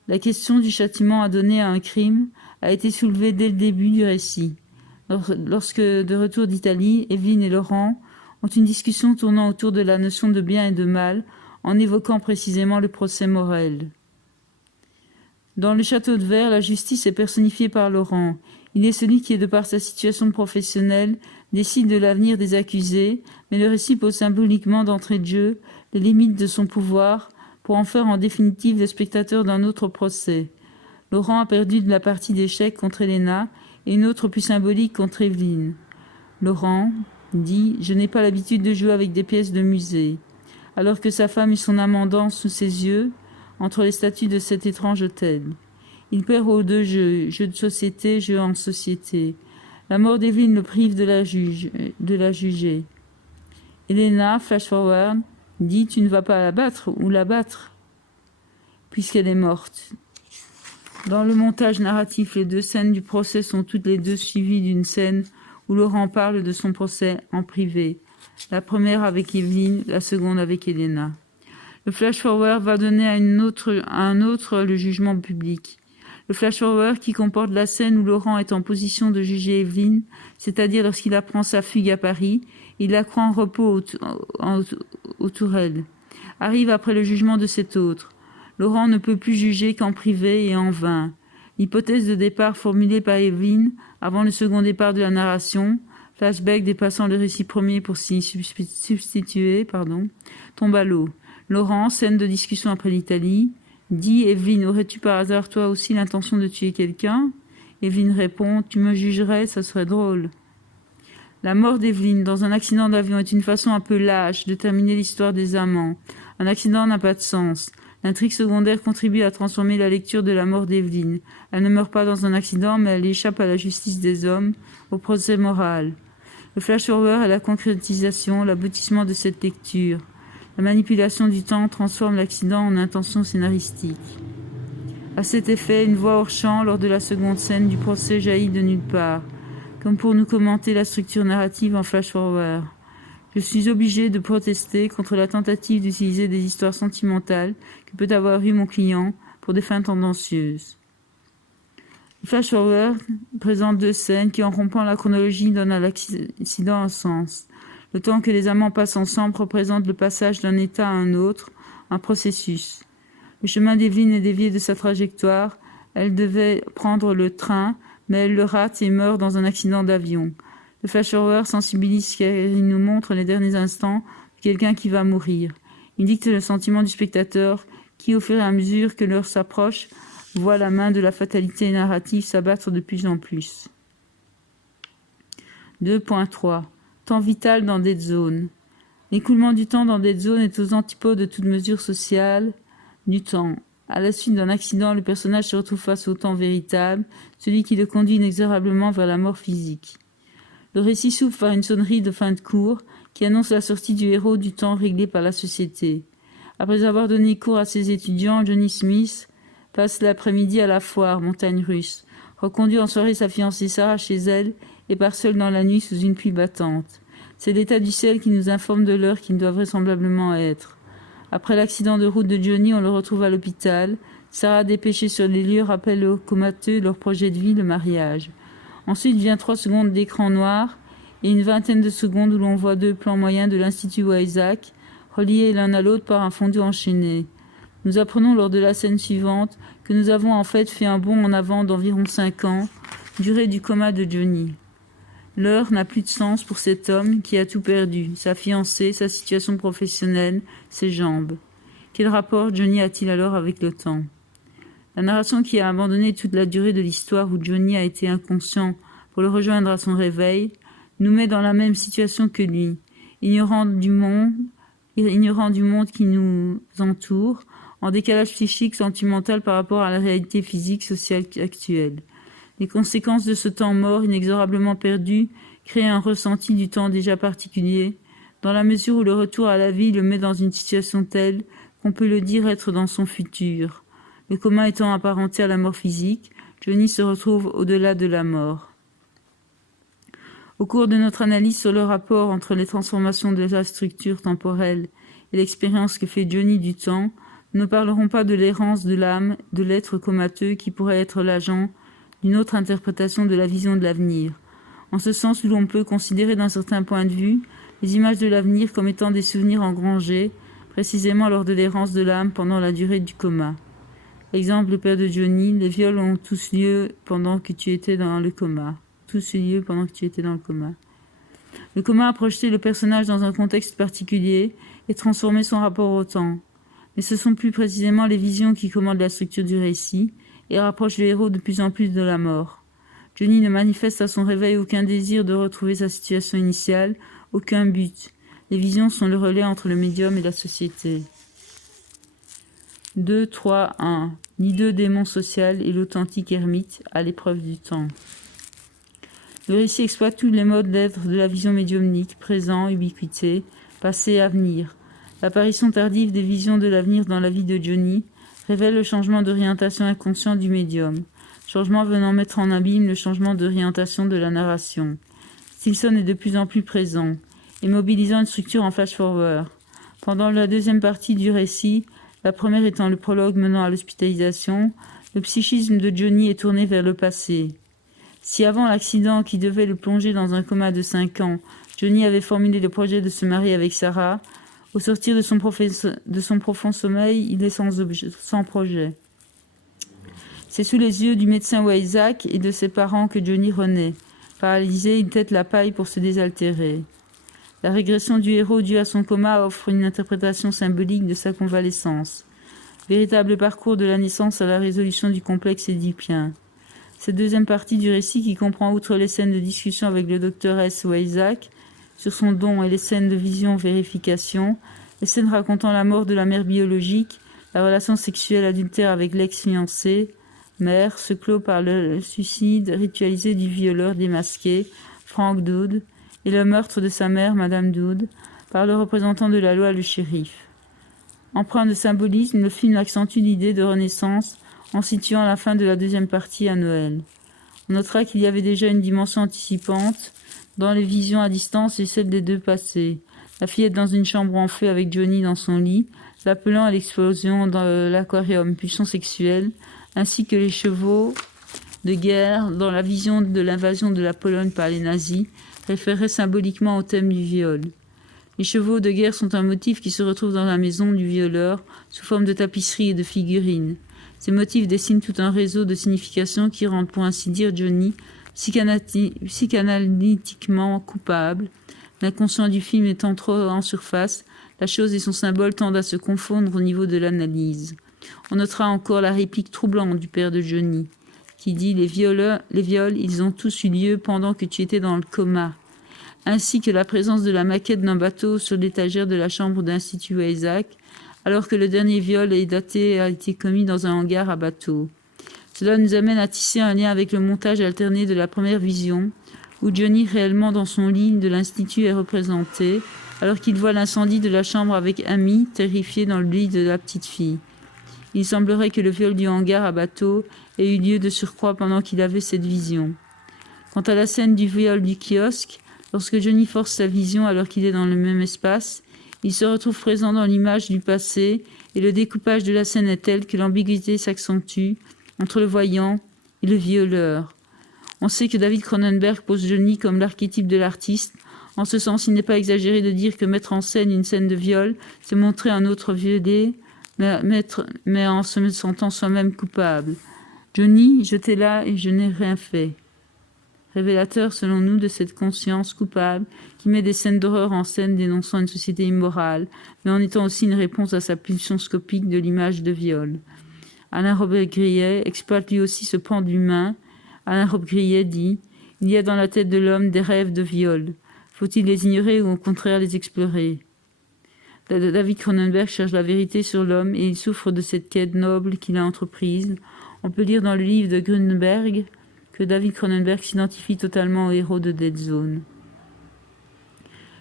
La question du châtiment à donner à un crime a été soulevée dès le début du récit. Lorsque, de retour d'Italie, Evelyne et Laurent ont une discussion tournant autour de la notion de bien et de mal, en évoquant précisément le procès Morel. Dans le château de Verre, la justice est personnifiée par Laurent. Il est celui qui, de par sa situation professionnelle, décide de l'avenir des accusés, mais le récit pose symboliquement d'entrée de jeu les limites de son pouvoir pour en faire en définitive le spectateur d'un autre procès. Laurent a perdu de la partie d'échecs contre Elena et une autre plus symbolique contre Evelyne. Laurent dit « Je n'ai pas l'habitude de jouer avec des pièces de musée », alors que sa femme et son amant dansent sous ses yeux, entre les statues de cet étrange hôtel. Il perd aux 2 jeux, jeu de société, jeu en société. La mort d'Evelyne le prive de la juger. Elena, flash forward, dit « Tu ne vas pas la battre ou la battre, puisqu'elle est morte ». Dans le montage narratif, les 2 scènes du procès sont toutes les 2 suivies d'une scène où Laurent parle de son procès en privé. La première avec Evelyne, la seconde avec Elena. Le flash-forward va donner à un autre le jugement public. Le flash-forward qui comporte la scène où Laurent est en position de juger Evelyne, c'est-à-dire lorsqu'il apprend sa fugue à Paris, il la croit en repos aux Tourelles, arrive après le jugement de cet autre. Laurent ne peut plus juger qu'en privé et en vain. L'hypothèse de départ formulée par Evelyne avant le second départ de la narration, flashback dépassant le récit premier pour s'y substituer, tombe à l'eau. Laurent, scène de discussion après l'Italie, dit « Evelyne, aurais-tu par hasard toi aussi l'intention de tuer quelqu'un ?» Evelyne répond « Tu me jugerais, ça serait drôle. » La mort d'Evelyne dans un accident d'avion est une façon un peu lâche de terminer l'histoire des amants. Un accident n'a pas de sens. L'intrigue secondaire contribue à transformer la lecture de la mort d'Evelyn. Elle ne meurt pas dans un accident, mais elle échappe à la justice des hommes, au procès moral. Le flash-forward est la concrétisation, l'aboutissement de cette lecture. La manipulation du temps transforme l'accident en intention scénaristique. À cet effet, une voix hors champ lors de la seconde scène du procès jaillit de nulle part, comme pour nous commenter la structure narrative en flash-forward. Je suis obligé de protester contre la tentative d'utiliser des histoires sentimentales que peut avoir eu mon client pour des fins tendancieuses. Le flash-forward présente 2 scènes qui, en rompant la chronologie, donnent à l'accident un sens. Le temps que les amants passent ensemble représente le passage d'un état à un autre, un processus. Le chemin d'Evelyn est dévié de sa trajectoire. Elle devait prendre le train, mais elle le rate et meurt dans un accident d'avion. Le flash-forward sensibilise car il nous montre les derniers instants de quelqu'un qui va mourir. Il dicte le sentiment du spectateur qui, au fur et à mesure que l'heure s'approche, voit la main de la fatalité narrative s'abattre de plus en plus. 2.3. Temps vital dans Dead Zone. L'écoulement du temps dans Dead Zone est aux antipodes de toute mesure sociale du temps. À la suite d'un accident, le personnage se retrouve face au temps véritable, celui qui le conduit inexorablement vers la mort physique. Le récit s'ouvre par une sonnerie de fin de cours qui annonce la sortie du héros du temps réglé par la société. Après avoir donné cours à ses étudiants, Johnny Smith passe l'après-midi à la foire, montagne russe, reconduit en soirée sa fiancée Sarah chez elle et part seul dans la nuit sous une pluie battante. C'est l'état du ciel qui nous informe de l'heure qu'il doit vraisemblablement être. Après l'accident de route de Johnny, on le retrouve à l'hôpital. Sarah, dépêchée sur les lieux, rappelle aux comateux leur projet de vie, le mariage. Ensuite vient 3 secondes d'écran noir et une vingtaine de secondes où l'on voit 2 plans moyens de l'Institut Isaac, reliés l'un à l'autre par un fondu enchaîné. Nous apprenons lors de la scène suivante que nous avons en fait fait un bond en avant d'environ 5 ans, durée du coma de Johnny. L'heure n'a plus de sens pour cet homme qui a tout perdu, sa fiancée, sa situation professionnelle, ses jambes. Quel rapport Johnny a-t-il alors avec le temps ? La narration qui a abandonné toute la durée de l'histoire où Johnny a été inconscient pour le rejoindre à son réveil, nous met dans la même situation que lui, ignorant du monde qui nous entoure, en décalage psychique sentimental par rapport à la réalité physique sociale actuelle. Les conséquences de ce temps mort inexorablement perdu créent un ressenti du temps déjà particulier, dans la mesure où le retour à la vie le met dans une situation telle qu'on peut le dire être dans son futur. Le coma étant apparenté à la mort physique, Johnny se retrouve au-delà de la mort. Au cours de notre analyse sur le rapport entre les transformations de la structure temporelle et l'expérience que fait Johnny du temps, nous ne parlerons pas de l'errance de l'âme de l'être comateux qui pourrait être l'agent d'une autre interprétation de la vision de l'avenir, en ce sens où l'on peut considérer d'un certain point de vue les images de l'avenir comme étant des souvenirs engrangés, précisément lors de l'errance de l'âme pendant la durée du coma. Exemple, le père de Johnny, les viols ont tous lieu pendant que tu étais dans le coma. Tous eu lieu pendant que tu étais dans le coma. Le coma a projeté le personnage dans un contexte particulier et transformé son rapport au temps. Mais ce sont plus précisément les visions qui commandent la structure du récit et rapprochent le héros de plus en plus de la mort. Johnny ne manifeste à son réveil aucun désir de retrouver sa situation initiale, aucun but. Les visions sont le relais entre le médium et la société. 2, 3, 1. L'hideux démon social et l'authentique ermite à l'épreuve du temps. Le récit exploite tous les modes d'être de la vision médiumnique, présent, ubiquité, passé et avenir. L'apparition tardive des visions de l'avenir dans la vie de Johnny révèle le changement d'orientation inconscient du médium, changement venant mettre en abîme le changement d'orientation de la narration. Stilson est de plus en plus présent et mobilisant une structure en flash-forward. Pendant la deuxième partie du récit, la première étant le prologue menant à l'hospitalisation, le psychisme de Johnny est tourné vers le passé. Si avant l'accident qui devait le plonger dans un coma de 5 ans, Johnny avait formulé le projet de se marier avec Sarah, au sortir de son profond sommeil, il est sans projet. C'est sous les yeux du médecin Isaac et de ses parents que Johnny renaît. Paralysé, il tête la paille pour se désaltérer. La régression du héros due à son coma offre une interprétation symbolique de sa convalescence. Véritable parcours de la naissance à la résolution du complexe édipien. Cette deuxième partie du récit, qui comprend outre les scènes de discussion avec le docteur S. Isaac sur son don et les scènes de vision-vérification, les scènes racontant la mort de la mère biologique, La relation sexuelle adultère avec l'ex-fiancé, mère, se clôt par le suicide ritualisé du violeur démasqué, Frank Dood, et le meurtre de sa mère, Madame Dood, par le représentant de la loi, le shérif. Empreint de symbolisme, le film accentue l'idée de renaissance en situant la fin de la deuxième partie à Noël. On notera qu'il y avait déjà une dimension anticipante dans les visions à distance et celle des deux passés. La fillette dans une chambre en feu avec Johnny dans son lit, l'appelant à l'explosion dans l'aquarium, pulsion sexuelle, ainsi que les chevaux de guerre dans la vision de l'invasion de la Pologne par les nazis, référaient symboliquement au thème du viol. Les chevaux de guerre sont un motif qui se retrouve dans la maison du violeur sous forme de tapisserie et de figurines. Ces motifs dessinent tout un réseau de significations qui rendent pour ainsi dire Johnny psychanalytiquement coupable. L'inconscient du film étant trop en surface, la chose et son symbole tendent à se confondre au niveau de l'analyse. On notera encore la réplique troublante du père de Johnny, qui dit « Les viols, ils ont tous eu lieu pendant que tu étais dans le coma », ainsi que la présence de la maquette d'un bateau sur l'étagère de la chambre d'Institut Isaac, alors que le dernier viol a été commis dans un hangar à bateau. Cela nous amène à tisser un lien avec le montage alterné de la première vision, où Johnny, réellement dans son lit de l'Institut, est représenté, alors qu'il voit l'incendie de la chambre avec Amy, terrifiée dans le lit de la petite fille. Il semblerait que le viol du hangar à bateau ait eu lieu de surcroît pendant qu'il avait cette vision. Quant à la scène du viol du kiosque, lorsque Johnny force sa vision alors qu'il est dans le même espace, il se retrouve présent dans l'image du passé et le découpage de la scène est tel que l'ambiguïté s'accentue entre le voyant et le violeur. On sait que David Cronenberg pose Johnny comme l'archétype de l'artiste. En ce sens, il n'est pas exagéré de dire que mettre en scène une scène de viol, c'est montrer un autre violé, mais en se sentant soi-même coupable. Johnny, j'étais là et je n'ai rien fait. Révélateur, selon nous, de cette conscience coupable qui met des scènes d'horreur en scène dénonçant une société immorale, mais en étant aussi une réponse à sa pulsion scopique de l'image de viol. Alain Robert Grillet exploite lui aussi ce pan d'humain. Alain Robert Grillet dit « Il y a dans la tête de l'homme des rêves de viol. Faut-il les ignorer ou au contraire les explorer ?» David Cronenberg cherche la vérité sur l'homme et il souffre de cette quête noble qu'il a entreprise. On peut lire dans le livre de Grunberg que David Cronenberg s'identifie totalement au héros de Dead Zone.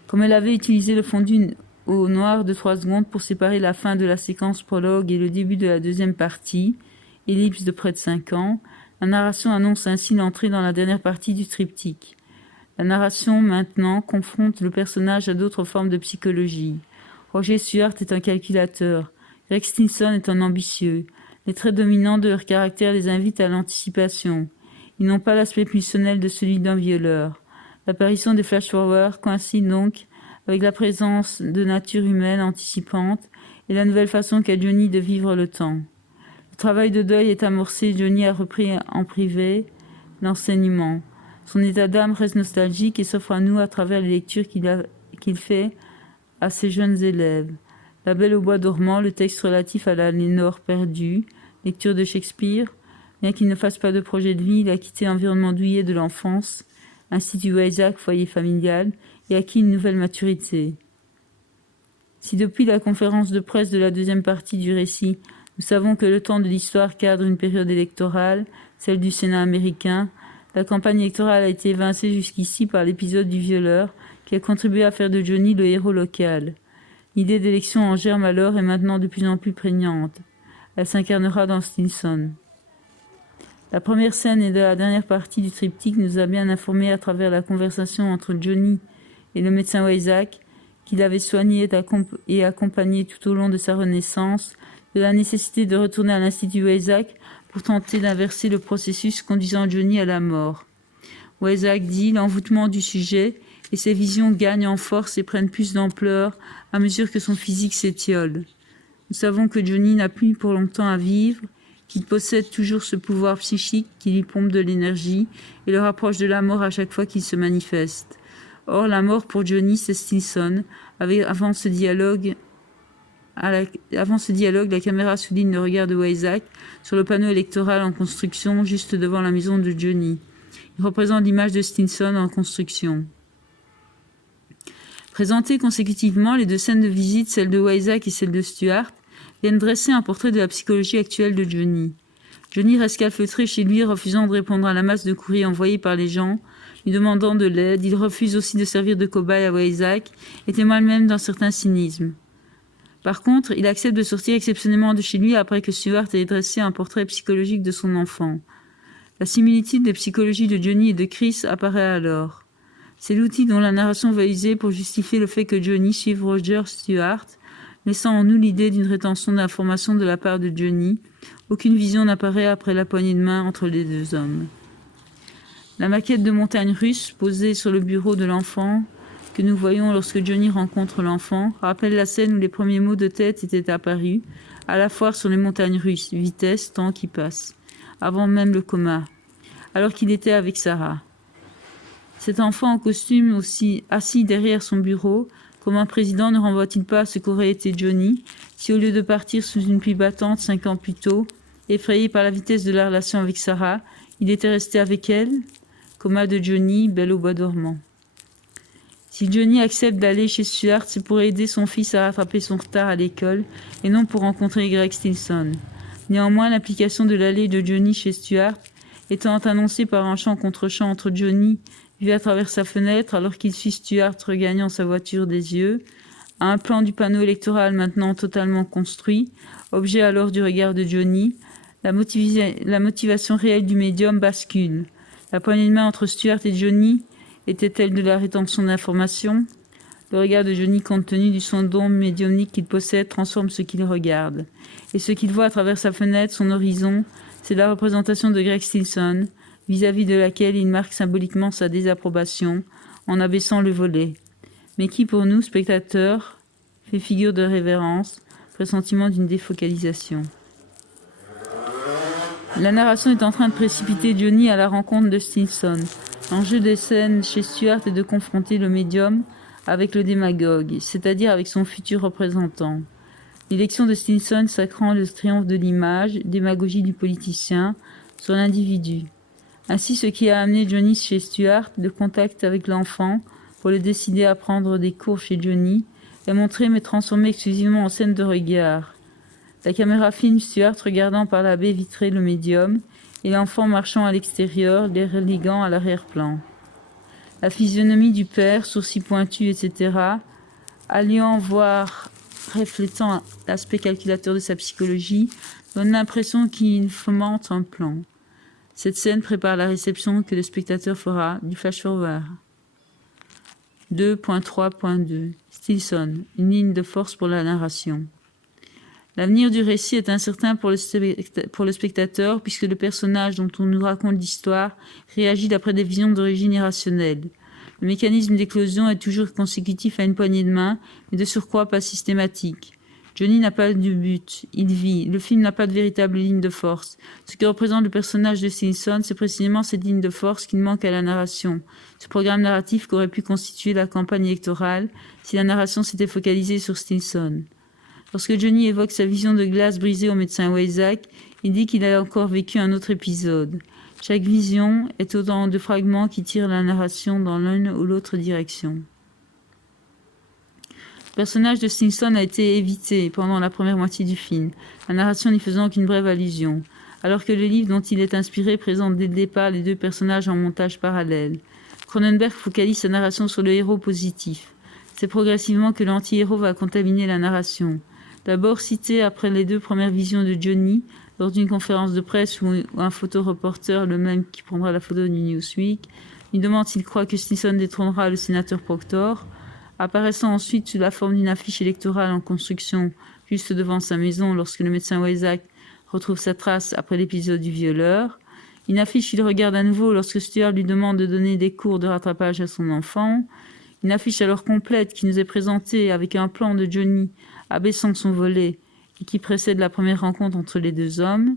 Comme elle avait utilisé le fondu au noir de 3 secondes pour séparer la fin de la séquence prologue et le début de la deuxième partie, ellipse de près de 5 ans, la narration annonce ainsi l'entrée dans la dernière partie du triptyque. La narration, maintenant, confronte le personnage à d'autres formes de psychologie. Roger Stuart est un calculateur. Greg Stinson est un ambitieux. Les traits dominants de leur caractère les invitent à l'anticipation. Ils n'ont pas l'aspect pulsionnel de celui d'un violeur. L'apparition des flash-forward coïncide donc avec la présence de nature humaine anticipante et la nouvelle façon qu'a Johnny de vivre le temps. Le travail de deuil est amorcé, Johnny a repris en privé l'enseignement. Son état d'âme reste nostalgique et s'offre à nous à travers les lectures qu'il fait à ses jeunes élèves. La Belle au bois dormant, le texte relatif à la Lénore perdue, lecture de Shakespeare. Bien qu'il ne fasse pas de projet de vie, il a quitté l'environnement douillet de l'enfance, Institut Isaac, foyer familial, et acquis une nouvelle maturité. Si depuis la conférence de presse de la deuxième partie du récit, nous savons que le temps de l'histoire cadre une période électorale, celle du Sénat américain, la campagne électorale a été évincée jusqu'ici par l'épisode du violeur, qui a contribué à faire de Johnny le héros local. L'idée d'élection en germe alors est maintenant de plus en plus prégnante. Elle s'incarnera dans Stinson. La première scène et de la dernière partie du triptyque nous a bien informés à travers la conversation entre Johnny et le médecin Isaac, qu'il avait soigné et accompagné tout au long de sa renaissance, de la nécessité de retourner à l'Institut Isaac pour tenter d'inverser le processus conduisant Johnny à la mort. Isaac dit l'envoûtement du sujet et ses visions gagnent en force et prennent plus d'ampleur à mesure que son physique s'étiole. Nous savons que Johnny n'a plus pour longtemps à vivre, qu'il possède toujours ce pouvoir psychique qui lui pompe de l'énergie et le rapproche de la mort à chaque fois qu'il se manifeste. Or, la mort pour Johnny, c'est Stinson. Avant ce dialogue, la caméra souligne le regard de Isaac sur le panneau électoral en construction juste devant la maison de Johnny. Il représente l'image de Stinson en construction. Présentées consécutivement, les deux scènes de visite, celle de Isaac et celle de Stuart, viennent dresser un portrait de la psychologie actuelle de Johnny. Johnny reste calfeutré chez lui, refusant de répondre à la masse de courriers envoyés par les gens, lui demandant de l'aide. Il refuse aussi de servir de cobaye à Wayzak et témoigne même d'un certain cynisme. Par contre, il accepte de sortir exceptionnellement de chez lui après que Stuart ait dressé un portrait psychologique de son enfant. La similitude des psychologies de Johnny et de Chris apparaît alors. C'est l'outil dont la narration va user pour justifier le fait que Johnny suive Roger Stuart, laissant en nous l'idée d'une rétention d'informations de la part de Johnny. Aucune vision n'apparaît après la poignée de main entre les deux hommes. La maquette de montagne russe posée sur le bureau de l'enfant que nous voyons lorsque Johnny rencontre l'enfant rappelle la scène où les premiers mots de tête étaient apparus, à la foire sur les montagnes russes, vitesse, temps qui passe, avant même le coma, alors qu'il était avec Sarah. Cet enfant en costume aussi assis derrière son bureau, comme un président, ne renvoie-t-il pas à ce qu'aurait été Johnny si au lieu de partir sous une pluie battante 5 ans plus tôt, effrayé par la vitesse de la relation avec Sarah, il était resté avec elle? Coma de Johnny, belle au bois dormant. Si Johnny accepte d'aller chez Stuart, c'est pour aider son fils à rattraper son retard à l'école et non pour rencontrer Greg Stilson. Néanmoins, l'application de l'aller de Johnny chez Stuart étant annoncée par un chant contre chant entre Johnny, vu à travers sa fenêtre alors qu'il suit Stuart regagnant sa voiture des yeux, à un plan du panneau électoral maintenant totalement construit, objet alors du regard de Johnny, la motivation réelle du médium bascule. La poignée de main entre Stuart et Johnny était-elle de la rétention d'informations? Le regard de Johnny, compte tenu du son d'ombre médiumnique qu'il possède, transforme ce qu'il regarde. Et ce qu'il voit à travers sa fenêtre, son horizon, c'est la représentation de Greg Stilson, vis-à-vis de laquelle il marque symboliquement sa désapprobation en abaissant le volet, mais qui pour nous, spectateurs, fait figure de révérence, pressentiment d'une défocalisation. La narration est en train de précipiter Johnny à la rencontre de Stilson. L'enjeu des scènes chez Stuart est de confronter le médium avec le démagogue, c'est-à-dire avec son futur représentant. L'élection de Stilson sacrant le triomphe de l'image, démagogie du politicien, sur l'individu. Ainsi, ce qui a amené Johnny chez Stuart, le contact avec l'enfant, pour le décider à prendre des cours chez Johnny, est montré mais transformé exclusivement en scène de regard. La caméra filme Stuart regardant par la baie vitrée le médium et l'enfant marchant à l'extérieur, l'air élégant à l'arrière-plan. La physionomie du père, sourcils pointus, etc., alliant voire reflétant l'aspect calculateur de sa psychologie, donne l'impression qu'il fomente un plan. Cette scène prépare la réception que le spectateur fera du flash-forward. 2.3.2 Stilson, une ligne de force pour la narration. L'avenir du récit est incertain pour le spectateur puisque le personnage dont on nous raconte l'histoire réagit d'après des visions d'origine irrationnelle. Le mécanisme d'éclosion est toujours consécutif à une poignée de main, mais de surcroît pas systématique. Johnny n'a pas de but, il vit. Le film n'a pas de véritable ligne de force. Ce que représente le personnage de Stilson, c'est précisément cette ligne de force qui manque à la narration. Ce programme narratif qu'aurait pu constituer la campagne électorale si la narration s'était focalisée sur Stilson. Lorsque Johnny évoque sa vision de glace brisée au médecin Wayzak, il dit qu'il a encore vécu un autre épisode. Chaque vision est autant de fragments qui tirent la narration dans l'une ou l'autre direction. Le personnage de Stilson a été évité pendant la première moitié du film, la narration n'y faisant qu'une brève allusion, alors que le livre dont il est inspiré présente dès le départ les deux personnages en montage parallèle. Cronenberg focalise sa narration sur le héros positif. C'est progressivement que l'anti-héros va contaminer la narration. D'abord cité après les deux premières visions de Johnny, lors d'une conférence de presse où un photoreporter, le même qui prendra la photo du Newsweek, lui demande s'il croit que Stilson détrônera le sénateur Proctor, apparaissant ensuite sous la forme d'une affiche électorale en construction juste devant sa maison lorsque le médecin Wayzak retrouve sa trace après l'épisode du violeur. Une affiche qu'il regarde à nouveau lorsque Stuart lui demande de donner des cours de rattrapage à son enfant. Une affiche alors complète qui nous est présentée avec un plan de Johnny abaissant son volet et qui précède la première rencontre entre les deux hommes.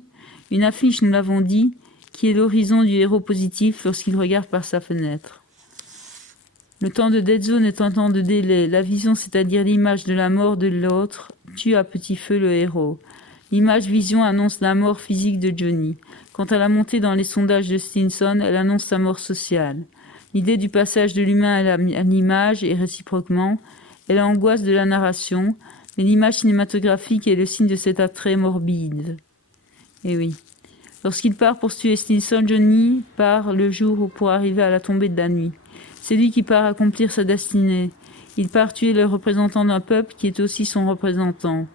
Une affiche, nous l'avons dit, qui est l'horizon du héros positif lorsqu'il regarde par sa fenêtre. Le temps de dead zone est un temps de délai. La vision, c'est-à-dire l'image de la mort de l'autre, tue à petit feu le héros. L'image-vision annonce la mort physique de Johnny. Quant à la montée dans les sondages de Stilson, elle annonce sa mort sociale. L'idée du passage de l'humain à l'image et réciproquement est l'angoisse de la narration, Mais l'image cinématographique est le signe de cet attrait morbide. Et oui. Lorsqu'il part pour tuer Stinson, Johnny part le jour pour arriver à la tombée de la nuit. C'est lui qui part accomplir sa destinée. Il part tuer le représentant d'un peuple qui est aussi son représentant.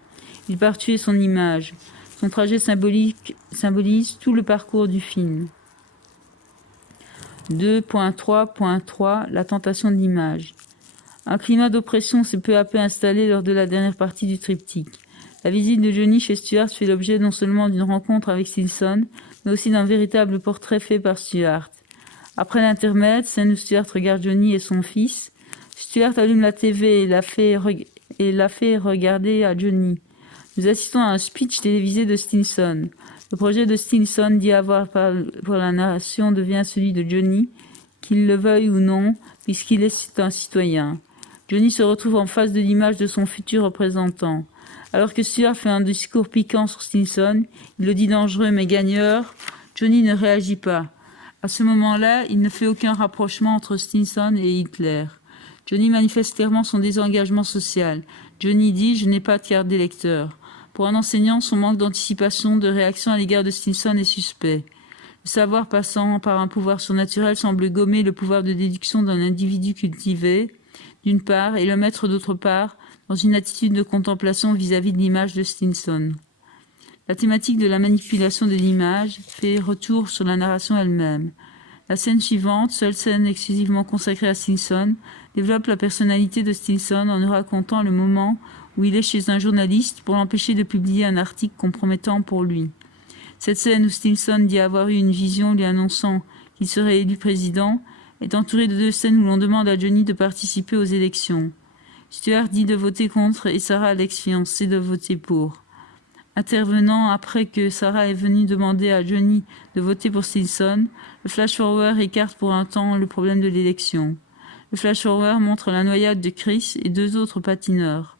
Il part tuer son image. Son trajet symbolise tout le parcours du film. 2.3.3 La tentation de l'image. Un climat d'oppression s'est peu à peu installé lors de la dernière partie du triptyque. La visite de Johnny chez Stuart fait l'objet non seulement d'une rencontre avec Stinson, mais aussi d'un véritable portrait fait par Stuart. Après l'intermède, scène où Stuart regarde Johnny et son fils, Stuart allume la TV et la fait regarder à Johnny. Nous assistons à un speech télévisé de Stinson. Le projet de Stinson dit avoir pour la narration devient celui de Johnny, qu'il le veuille ou non, puisqu'il est un citoyen. Johnny se retrouve en face de l'image de son futur représentant. Alors que Stuart fait un discours piquant sur Stinson, il le dit dangereux mais gagneur, Johnny ne réagit pas. À ce moment-là, il ne fait aucun rapprochement entre Stinson et Hitler. Johnny manifeste clairement son désengagement social. Johnny dit « Je n'ai pas de carte d'électeur ». Pour un enseignant, son manque d'anticipation, de réaction à l'égard de Stinson est suspect. Le savoir passant par un pouvoir surnaturel semble gommer le pouvoir de déduction d'un individu cultivé, d'une part, et le mettre d'autre part, dans une attitude de contemplation vis-à-vis de l'image de Stinson. La thématique de la manipulation de l'image fait retour sur la narration elle-même. La scène suivante, seule scène exclusivement consacrée à Stinson, développe la personnalité de Stinson en nous racontant le moment où il est chez un journaliste pour l'empêcher de publier un article compromettant pour lui. Cette scène où Stinson dit avoir eu une vision lui annonçant qu'il serait élu président est entourée de deux scènes où l'on demande à Johnny de participer aux élections. Stuart dit de voter contre et Sarah, l'ex-fiancée, de voter pour. Intervenant après que Sarah est venue demander à Johnny de voter pour Stinson, le flash-forward écarte pour un temps le problème de l'élection. Le flash-forward montre la noyade de Chris et deux autres patineurs.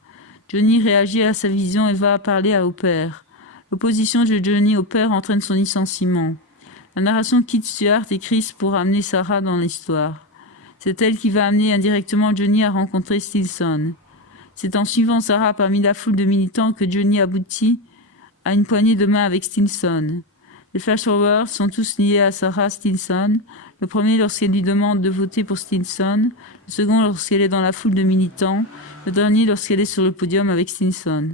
Johnny réagit à sa vision et va parler au père. L'opposition de Johnny au père entraîne son licenciement. La narration quitte Stuart et Chris pour amener Sarah dans l'histoire. C'est elle qui va amener indirectement Johnny à rencontrer Stinson. C'est en suivant Sarah parmi la foule de militants que Johnny aboutit à une poignée de main avec Stinson. Les flash-forwards sont tous liés à Sarah Stinson, le premier lorsqu'elle lui demande de voter pour Stinson, le second lorsqu'elle est dans la foule de militants, le dernier lorsqu'elle est sur le podium avec Stinson.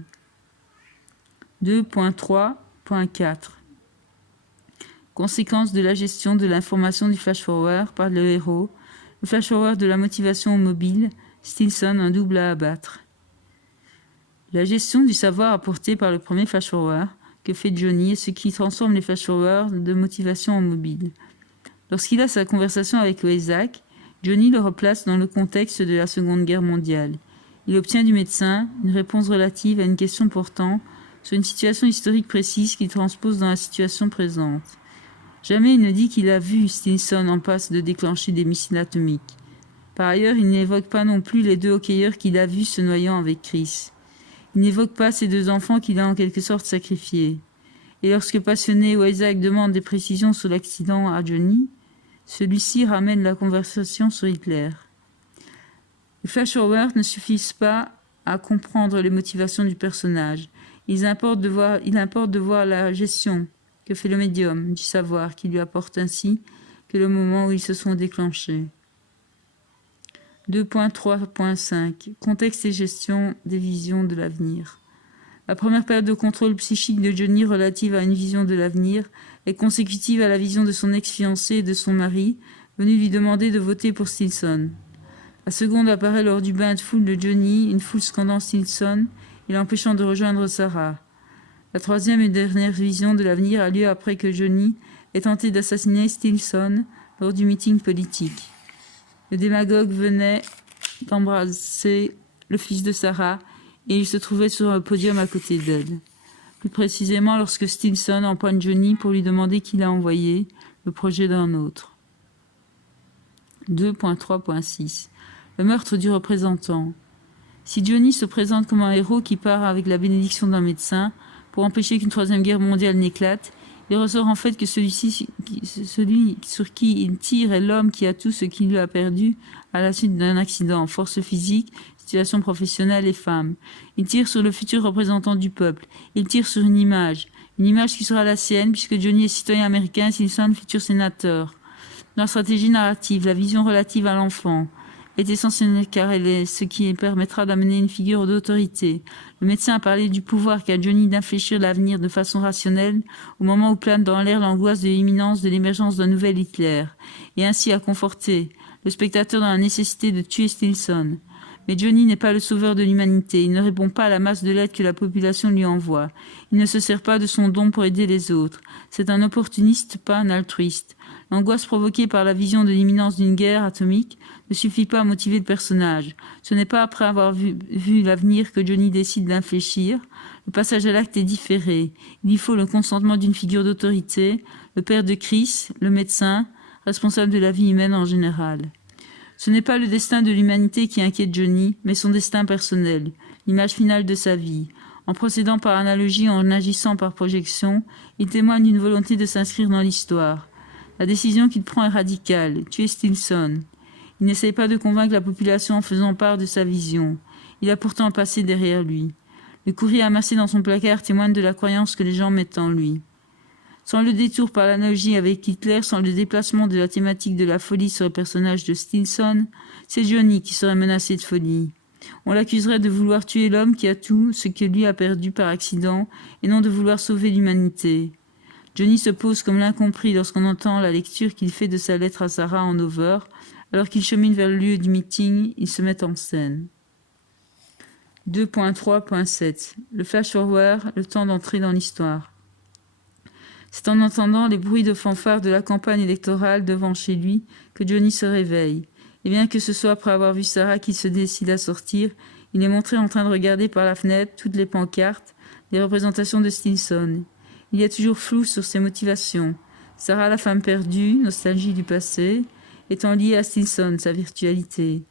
2.3.4 Conséquences de la gestion de l'information du flash-forward par le héros, le flash-forward de la motivation au mobile, Stinson un double à abattre. La gestion du savoir apporté par le premier flash-forward que fait Johnny est ce qui transforme les flash-forwards de motivation en mobile. Lorsqu'il a sa conversation avec Weizsäck, Johnny le replace dans le contexte de la Seconde Guerre mondiale. Il obtient du médecin une réponse relative à une question portant sur une situation historique précise qu'il transpose dans la situation présente. Jamais il ne dit qu'il a vu Stinson en passe de déclencher des missiles atomiques. Par ailleurs, il n'évoque pas non plus les deux hockeyeurs qu'il a vus se noyant avec Chris. Il n'évoque pas ces deux enfants qu'il a en quelque sorte sacrifiés. Et lorsque passionné, Weizsäck demande des précisions sur l'accident à Johnny, celui-ci ramène la conversation sur Hitler. Les flash-forwards ne suffisent pas à comprendre les motivations du personnage. Il importe de voir la gestion que fait le médium du savoir qui lui apporte ainsi que le moment où ils se sont déclenchés. 2.3.5 Contexte et gestion des visions de l'avenir. La première période de contrôle psychique de Johnny relative à une vision de l'avenir est consécutive à la vision de son ex-fiancée et de son mari, venu lui demander de voter pour Stinson. La seconde apparaît lors du bain de foule de Johnny, une foule scandant Stinson et l'empêchant de rejoindre Sarah. La troisième et dernière vision de l'avenir a lieu après que Johnny ait tenté d'assassiner Stinson lors du meeting politique. Le démagogue venait d'embrasser le fils de Sarah et il se trouvait sur un podium à côté d'elle. Plus précisément lorsque Stinson empoigne Johnny pour lui demander qui l'a envoyé, le projet d'un autre. 2.3.6 Le meurtre du représentant. Si Johnny se présente comme un héros qui part avec la bénédiction d'un médecin pour empêcher qu'une troisième guerre mondiale n'éclate, il ressort en fait que celui sur qui il tire est l'homme qui a tout ce qu'il a perdu à la suite d'un accident, force physique, situation professionnelle et femme. Il tire sur le futur représentant du peuple. Il tire sur une image qui sera la sienne puisque Johnny est citoyen américain et Stinson futur sénateur. Dans la stratégie narrative, la vision relative à l'enfant est essentielle car elle est ce qui permettra d'amener une figure d'autorité. Le médecin a parlé du pouvoir qu'a Johnny d'infléchir l'avenir de façon rationnelle au moment où plane dans l'air l'angoisse de l'imminence de l'émergence d'un nouvel Hitler, et ainsi a conforté le spectateur dans la nécessité de tuer Stinson. Mais Johnny n'est pas le sauveur de l'humanité, il ne répond pas à la masse de l'aide que la population lui envoie. Il ne se sert pas de son don pour aider les autres. C'est un opportuniste, pas un altruiste. L'angoisse provoquée par la vision de l'imminence d'une guerre atomique ne suffit pas à motiver le personnage. Ce n'est pas après avoir vu l'avenir que Johnny décide d'infléchir. Le passage à l'acte est différé. Il y faut le consentement d'une figure d'autorité, le père de Chris, le médecin, responsable de la vie humaine en général. Ce n'est pas le destin de l'humanité qui inquiète Johnny, mais son destin personnel, l'image finale de sa vie. En procédant par analogie, en agissant par projection, il témoigne d'une volonté de s'inscrire dans l'histoire. La décision qu'il prend est radicale, tuer Stinson. Il n'essaye pas de convaincre la population en faisant part de sa vision. Il a pourtant un passé derrière lui. Le courrier amassé dans son placard témoigne de la croyance que les gens mettent en lui. Sans le détour par l'analogie avec Hitler, sans le déplacement de la thématique de la folie sur le personnage de Stinson, c'est Johnny qui serait menacé de folie. On l'accuserait de vouloir tuer l'homme qui a tout ce que lui a perdu par accident et non de vouloir sauver l'humanité. Johnny se pose comme l'incompris lorsqu'on entend la lecture qu'il fait de sa lettre à Sarah en over. Alors qu'il chemine vers le lieu du meeting, il se met en scène. 2.3.7 Le flash-forward, le temps d'entrer dans l'histoire. C'est en entendant les bruits de fanfare de la campagne électorale devant chez lui que Johnny se réveille. Et bien que ce soit après avoir vu Sarah qu'il se décide à sortir, il est montré en train de regarder par la fenêtre toutes les pancartes, les représentations de Stinson. Il y a toujours flou sur ses motivations. Sarah, la femme perdue, nostalgie du passé, étant liée à Stinson, sa virtualité.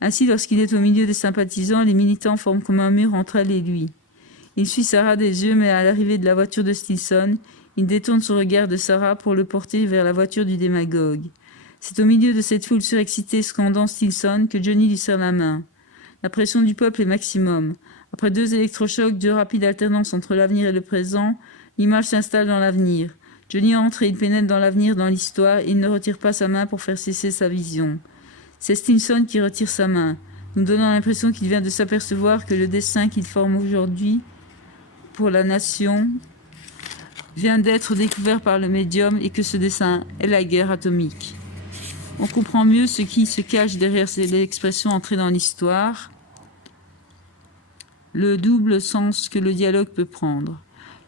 Ainsi, lorsqu'il est au milieu des sympathisants, les militants forment comme un mur entre elle et lui. Il suit Sarah des yeux, mais à l'arrivée de la voiture de Stinson, il détourne son regard de Sarah pour le porter vers la voiture du démagogue. C'est au milieu de cette foule surexcitée scandant Stinson que Johnny lui serre la main. La pression du peuple est maximum. Après 2 électrochocs, 2 rapides alternances entre l'avenir et le présent, l'image s'installe dans l'avenir. Johnny entre et il pénètre dans l'avenir, dans l'histoire, et il ne retire pas sa main pour faire cesser sa vision. C'est Stinson qui retire sa main, nous donnant l'impression qu'il vient de s'apercevoir que le dessin qu'il forme aujourd'hui pour la nation vient d'être découvert par le médium et que ce dessin est la guerre atomique. On comprend mieux ce qui se cache derrière l'expression entrer dans l'histoire, le double sens que le dialogue peut prendre.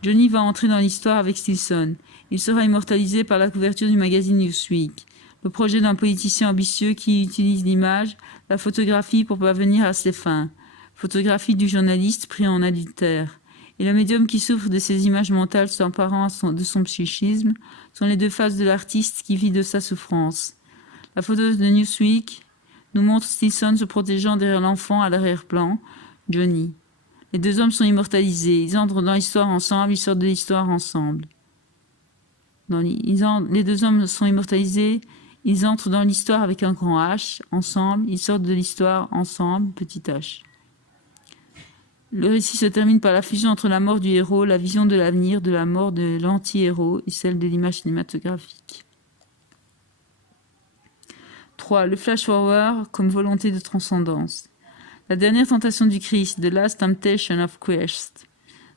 Johnny va entrer dans l'histoire avec Stinson. Il sera immortalisé par la couverture du magazine Newsweek. Le projet d'un politicien ambitieux qui utilise l'image, la photographie pour parvenir à ses fins. Photographie du journaliste pris en adultère. Et le médium qui souffre de ces images mentales s'emparant de son psychisme sont les 2 faces de l'artiste qui vit de sa souffrance. La photo de Newsweek nous montre Stinson se protégeant derrière l'enfant à l'arrière-plan, Johnny. Les 2 hommes sont immortalisés, ils entrent dans l'histoire ensemble, ils sortent de l'histoire ensemble. Les 2 hommes sont immortalisés, ils entrent dans l'histoire avec un grand H, ensemble, ils sortent de l'histoire ensemble, petit h. Le récit se termine par la fusion entre la mort du héros, la vision de l'avenir, de la mort de l'anti-héros et celle de l'image cinématographique. 3. Le flash-forward comme volonté de transcendance. La dernière tentation du Christ, The Last Temptation of Christ,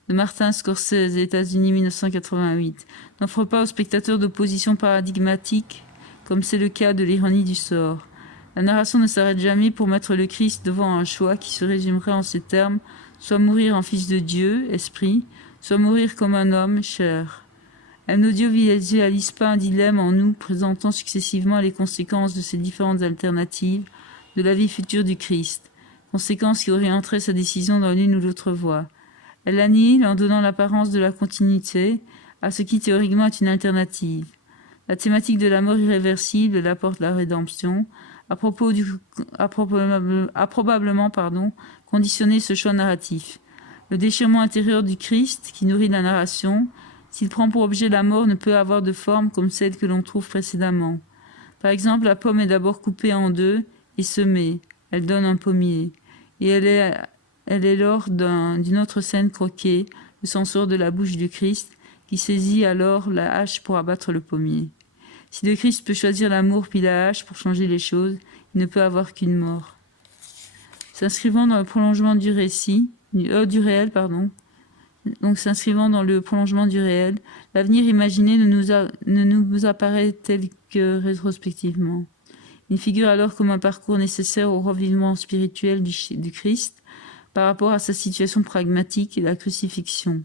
de Martin Scorsese, États-Unis 1988, n'offre pas aux spectateurs d'opposition paradigmatique, comme c'est le cas de l'ironie du sort. La narration ne s'arrête jamais pour mettre le Christ devant un choix qui se résumerait en ces termes, soit mourir en fils de Dieu, esprit, soit mourir comme un homme, chair. Elle n'audiovisualise pas un dilemme en nous, présentant successivement les conséquences de ces différentes alternatives de la vie future du Christ, conséquences qui orienteraient sa décision dans l'une ou l'autre voie. Elle annihile en donnant l'apparence de la continuité à ce qui théoriquement est une alternative. La thématique de la mort irréversible l'apporte la rédemption, a probablement conditionné ce choix narratif. Le déchirement intérieur du Christ, qui nourrit la narration, s'il prend pour objet la mort, ne peut avoir de forme comme celle que l'on trouve précédemment. Par exemple, la pomme est d'abord coupée en 2 et semée. Elle donne un pommier. et elle est lors d'une autre scène croquée, le sang sort de la bouche du Christ, qui saisit alors la hache pour abattre le pommier. Si le Christ peut choisir l'amour puis la hache pour changer les choses, il ne peut avoir qu'une mort. S'inscrivant dans le prolongement du réel, donc s'inscrivant dans le prolongement du réel, l'avenir imaginé ne nous apparaît tel que rétrospectivement. Il figure alors comme un parcours nécessaire au revivement spirituel du Christ par rapport à sa situation pragmatique et la crucifixion.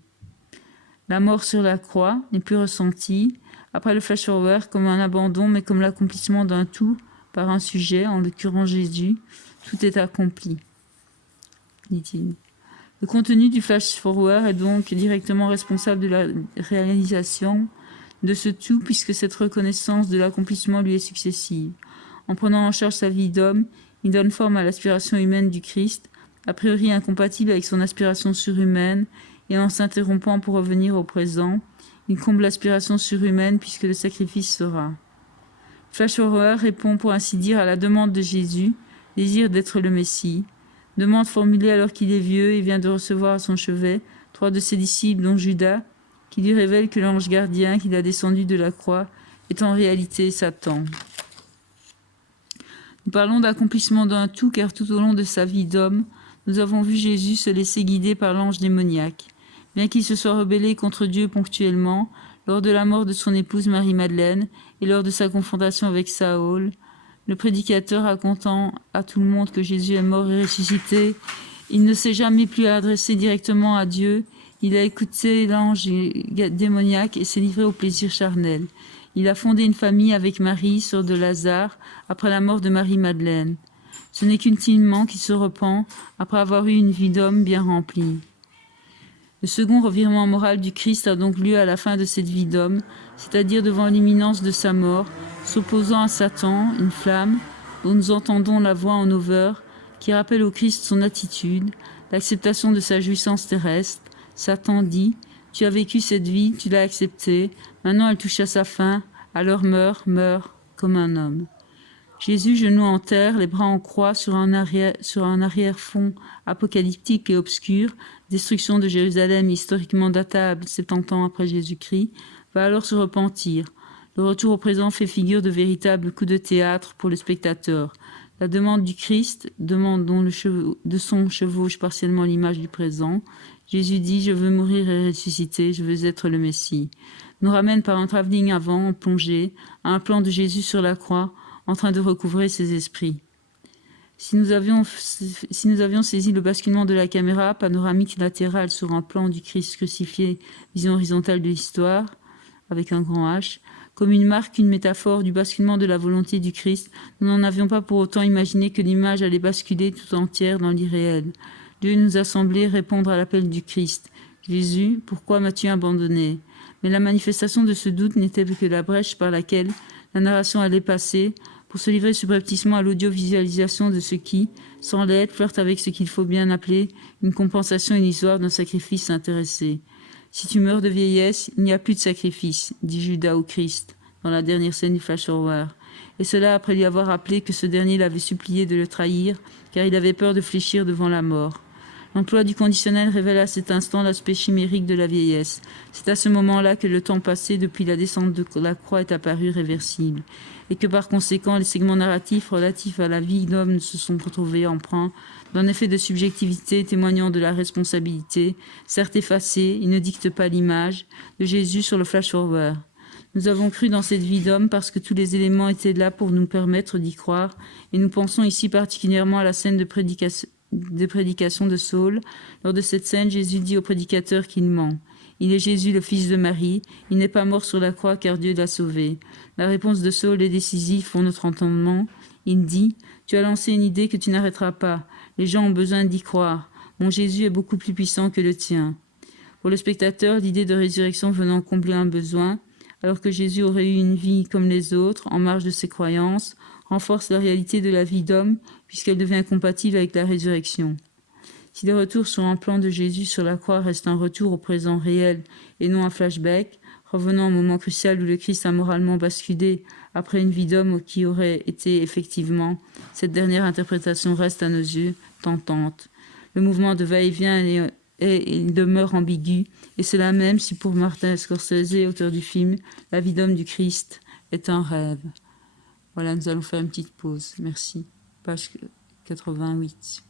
La mort sur la croix n'est plus ressentie, après le flash-forward, comme un abandon, mais comme l'accomplissement d'un tout par un sujet, en l'occurrence Jésus. Tout est accompli, dit-il. Le contenu du flash-forward est donc directement responsable de la réalisation de ce tout, puisque cette reconnaissance de l'accomplissement lui est successive. En prenant en charge sa vie d'homme, il donne forme à l'aspiration humaine du Christ, a priori incompatible avec son aspiration surhumaine, et en s'interrompant pour revenir au présent, il comble l'aspiration surhumaine puisque le sacrifice sera. Flash-forward répond pour ainsi dire à la demande de Jésus, désir d'être le Messie, demande formulée alors qu'il est vieux et vient de recevoir à son chevet 3 de ses disciples, dont Judas, qui lui révèle que l'ange gardien qu'il a descendu de la croix est en réalité Satan. Nous parlons d'accomplissement d'un tout car tout au long de sa vie d'homme, nous avons vu Jésus se laisser guider par l'ange démoniaque. Bien qu'il se soit rebellé contre Dieu ponctuellement, lors de la mort de son épouse Marie-Madeleine et lors de sa confrontation avec Saül, le prédicateur racontant à tout le monde que Jésus est mort et ressuscité, il ne s'est jamais plus adressé directement à Dieu, il a écouté l'ange démoniaque et s'est livré au plaisir charnel. Il a fondé une famille avec Marie, sœur de Lazare, après la mort de Marie-Madeleine. Ce n'est qu'ultimement qu'il se repent après avoir eu une vie d'homme bien remplie. Le second revirement moral du Christ a donc lieu à la fin de cette vie d'homme, c'est-à-dire devant l'imminence de sa mort, s'opposant à Satan, une flamme, dont nous entendons la voix en over, qui rappelle au Christ son attitude, l'acceptation de sa jouissance terrestre. Satan dit « Tu as vécu cette vie, tu l'as acceptée, maintenant elle touche à sa fin, alors meurs comme un homme. » Jésus, genoux en terre, les bras en croix sur un arrière-fond apocalyptique et obscur, destruction de Jérusalem historiquement datable 70 ans après Jésus-Christ, va alors se repentir. Le retour au présent fait figure de véritable coup de théâtre pour le spectateur. La demande du Christ, demande dont de son chevauche partiellement l'image du présent. Jésus dit « Je veux mourir et ressusciter, je veux être le Messie », nous ramène par un travelling avant, en plongée, à un plan de Jésus sur la croix, en train de recouvrer ses esprits. Si nous avions saisi le basculement de la caméra panoramique latérale sur un plan du Christ crucifié, vision horizontale de l'histoire, avec un grand H, comme une marque, une métaphore du basculement de la volonté du Christ, nous n'en avions pas pour autant imaginé que l'image allait basculer tout entière dans l'irréel. Dieu nous a semblé répondre à l'appel du Christ. Jésus, pourquoi m'as-tu abandonné? Mais la manifestation de ce doute n'était que la brèche par laquelle la narration allait passer, pour se livrer subrepticement à l'audiovisualisation de ce qui, sans l'être, flirte avec ce qu'il faut bien appeler une compensation illusoire d'un sacrifice intéressé. Si tu meurs de vieillesse, il n'y a plus de sacrifice, dit Judas au Christ, dans la dernière scène du flash-forward. Et cela après lui avoir rappelé que ce dernier l'avait supplié de le trahir, car il avait peur de fléchir devant la mort. L'emploi du conditionnel révèle à cet instant l'aspect chimérique de la vieillesse. C'est à ce moment-là que le temps passé depuis la descente de la croix est apparu réversible, et que par conséquent les segments narratifs relatifs à la vie d'homme se sont retrouvés empreints d'un effet de subjectivité témoignant de la responsabilité, certes effacée, il ne dicte pas l'image, de Jésus sur le flash-forward. Nous avons cru dans cette vie d'homme parce que tous les éléments étaient là pour nous permettre d'y croire, et nous pensons ici particulièrement à la scène de prédication de Saül. Lors de cette scène, Jésus dit au prédicateur qu'il ment. Il est Jésus, le fils de Marie. Il n'est pas mort sur la croix car Dieu l'a sauvé. La réponse de Saül est décisive pour notre entendement. Il dit « Tu as lancé une idée que tu n'arrêteras pas. Les gens ont besoin d'y croire. Mon Jésus est beaucoup plus puissant que le tien. » Pour le spectateur, l'idée de résurrection venant combler un besoin, alors que Jésus aurait eu une vie comme les autres, en marge de ses croyances, renforce la réalité de la vie d'homme, puisqu'elle devient compatible avec la résurrection. Si le retour sur un plan de Jésus sur la croix reste un retour au présent réel et non un flashback, revenant au moment crucial où le Christ a moralement basculé après une vie d'homme qui aurait été effectivement, cette dernière interprétation reste à nos yeux tentante. Le mouvement de va-et-vient demeure ambigu, et cela même si pour Martin Scorsese, auteur du film, la vie d'homme du Christ est un rêve. Voilà, nous allons faire une petite pause. Merci. Page 88.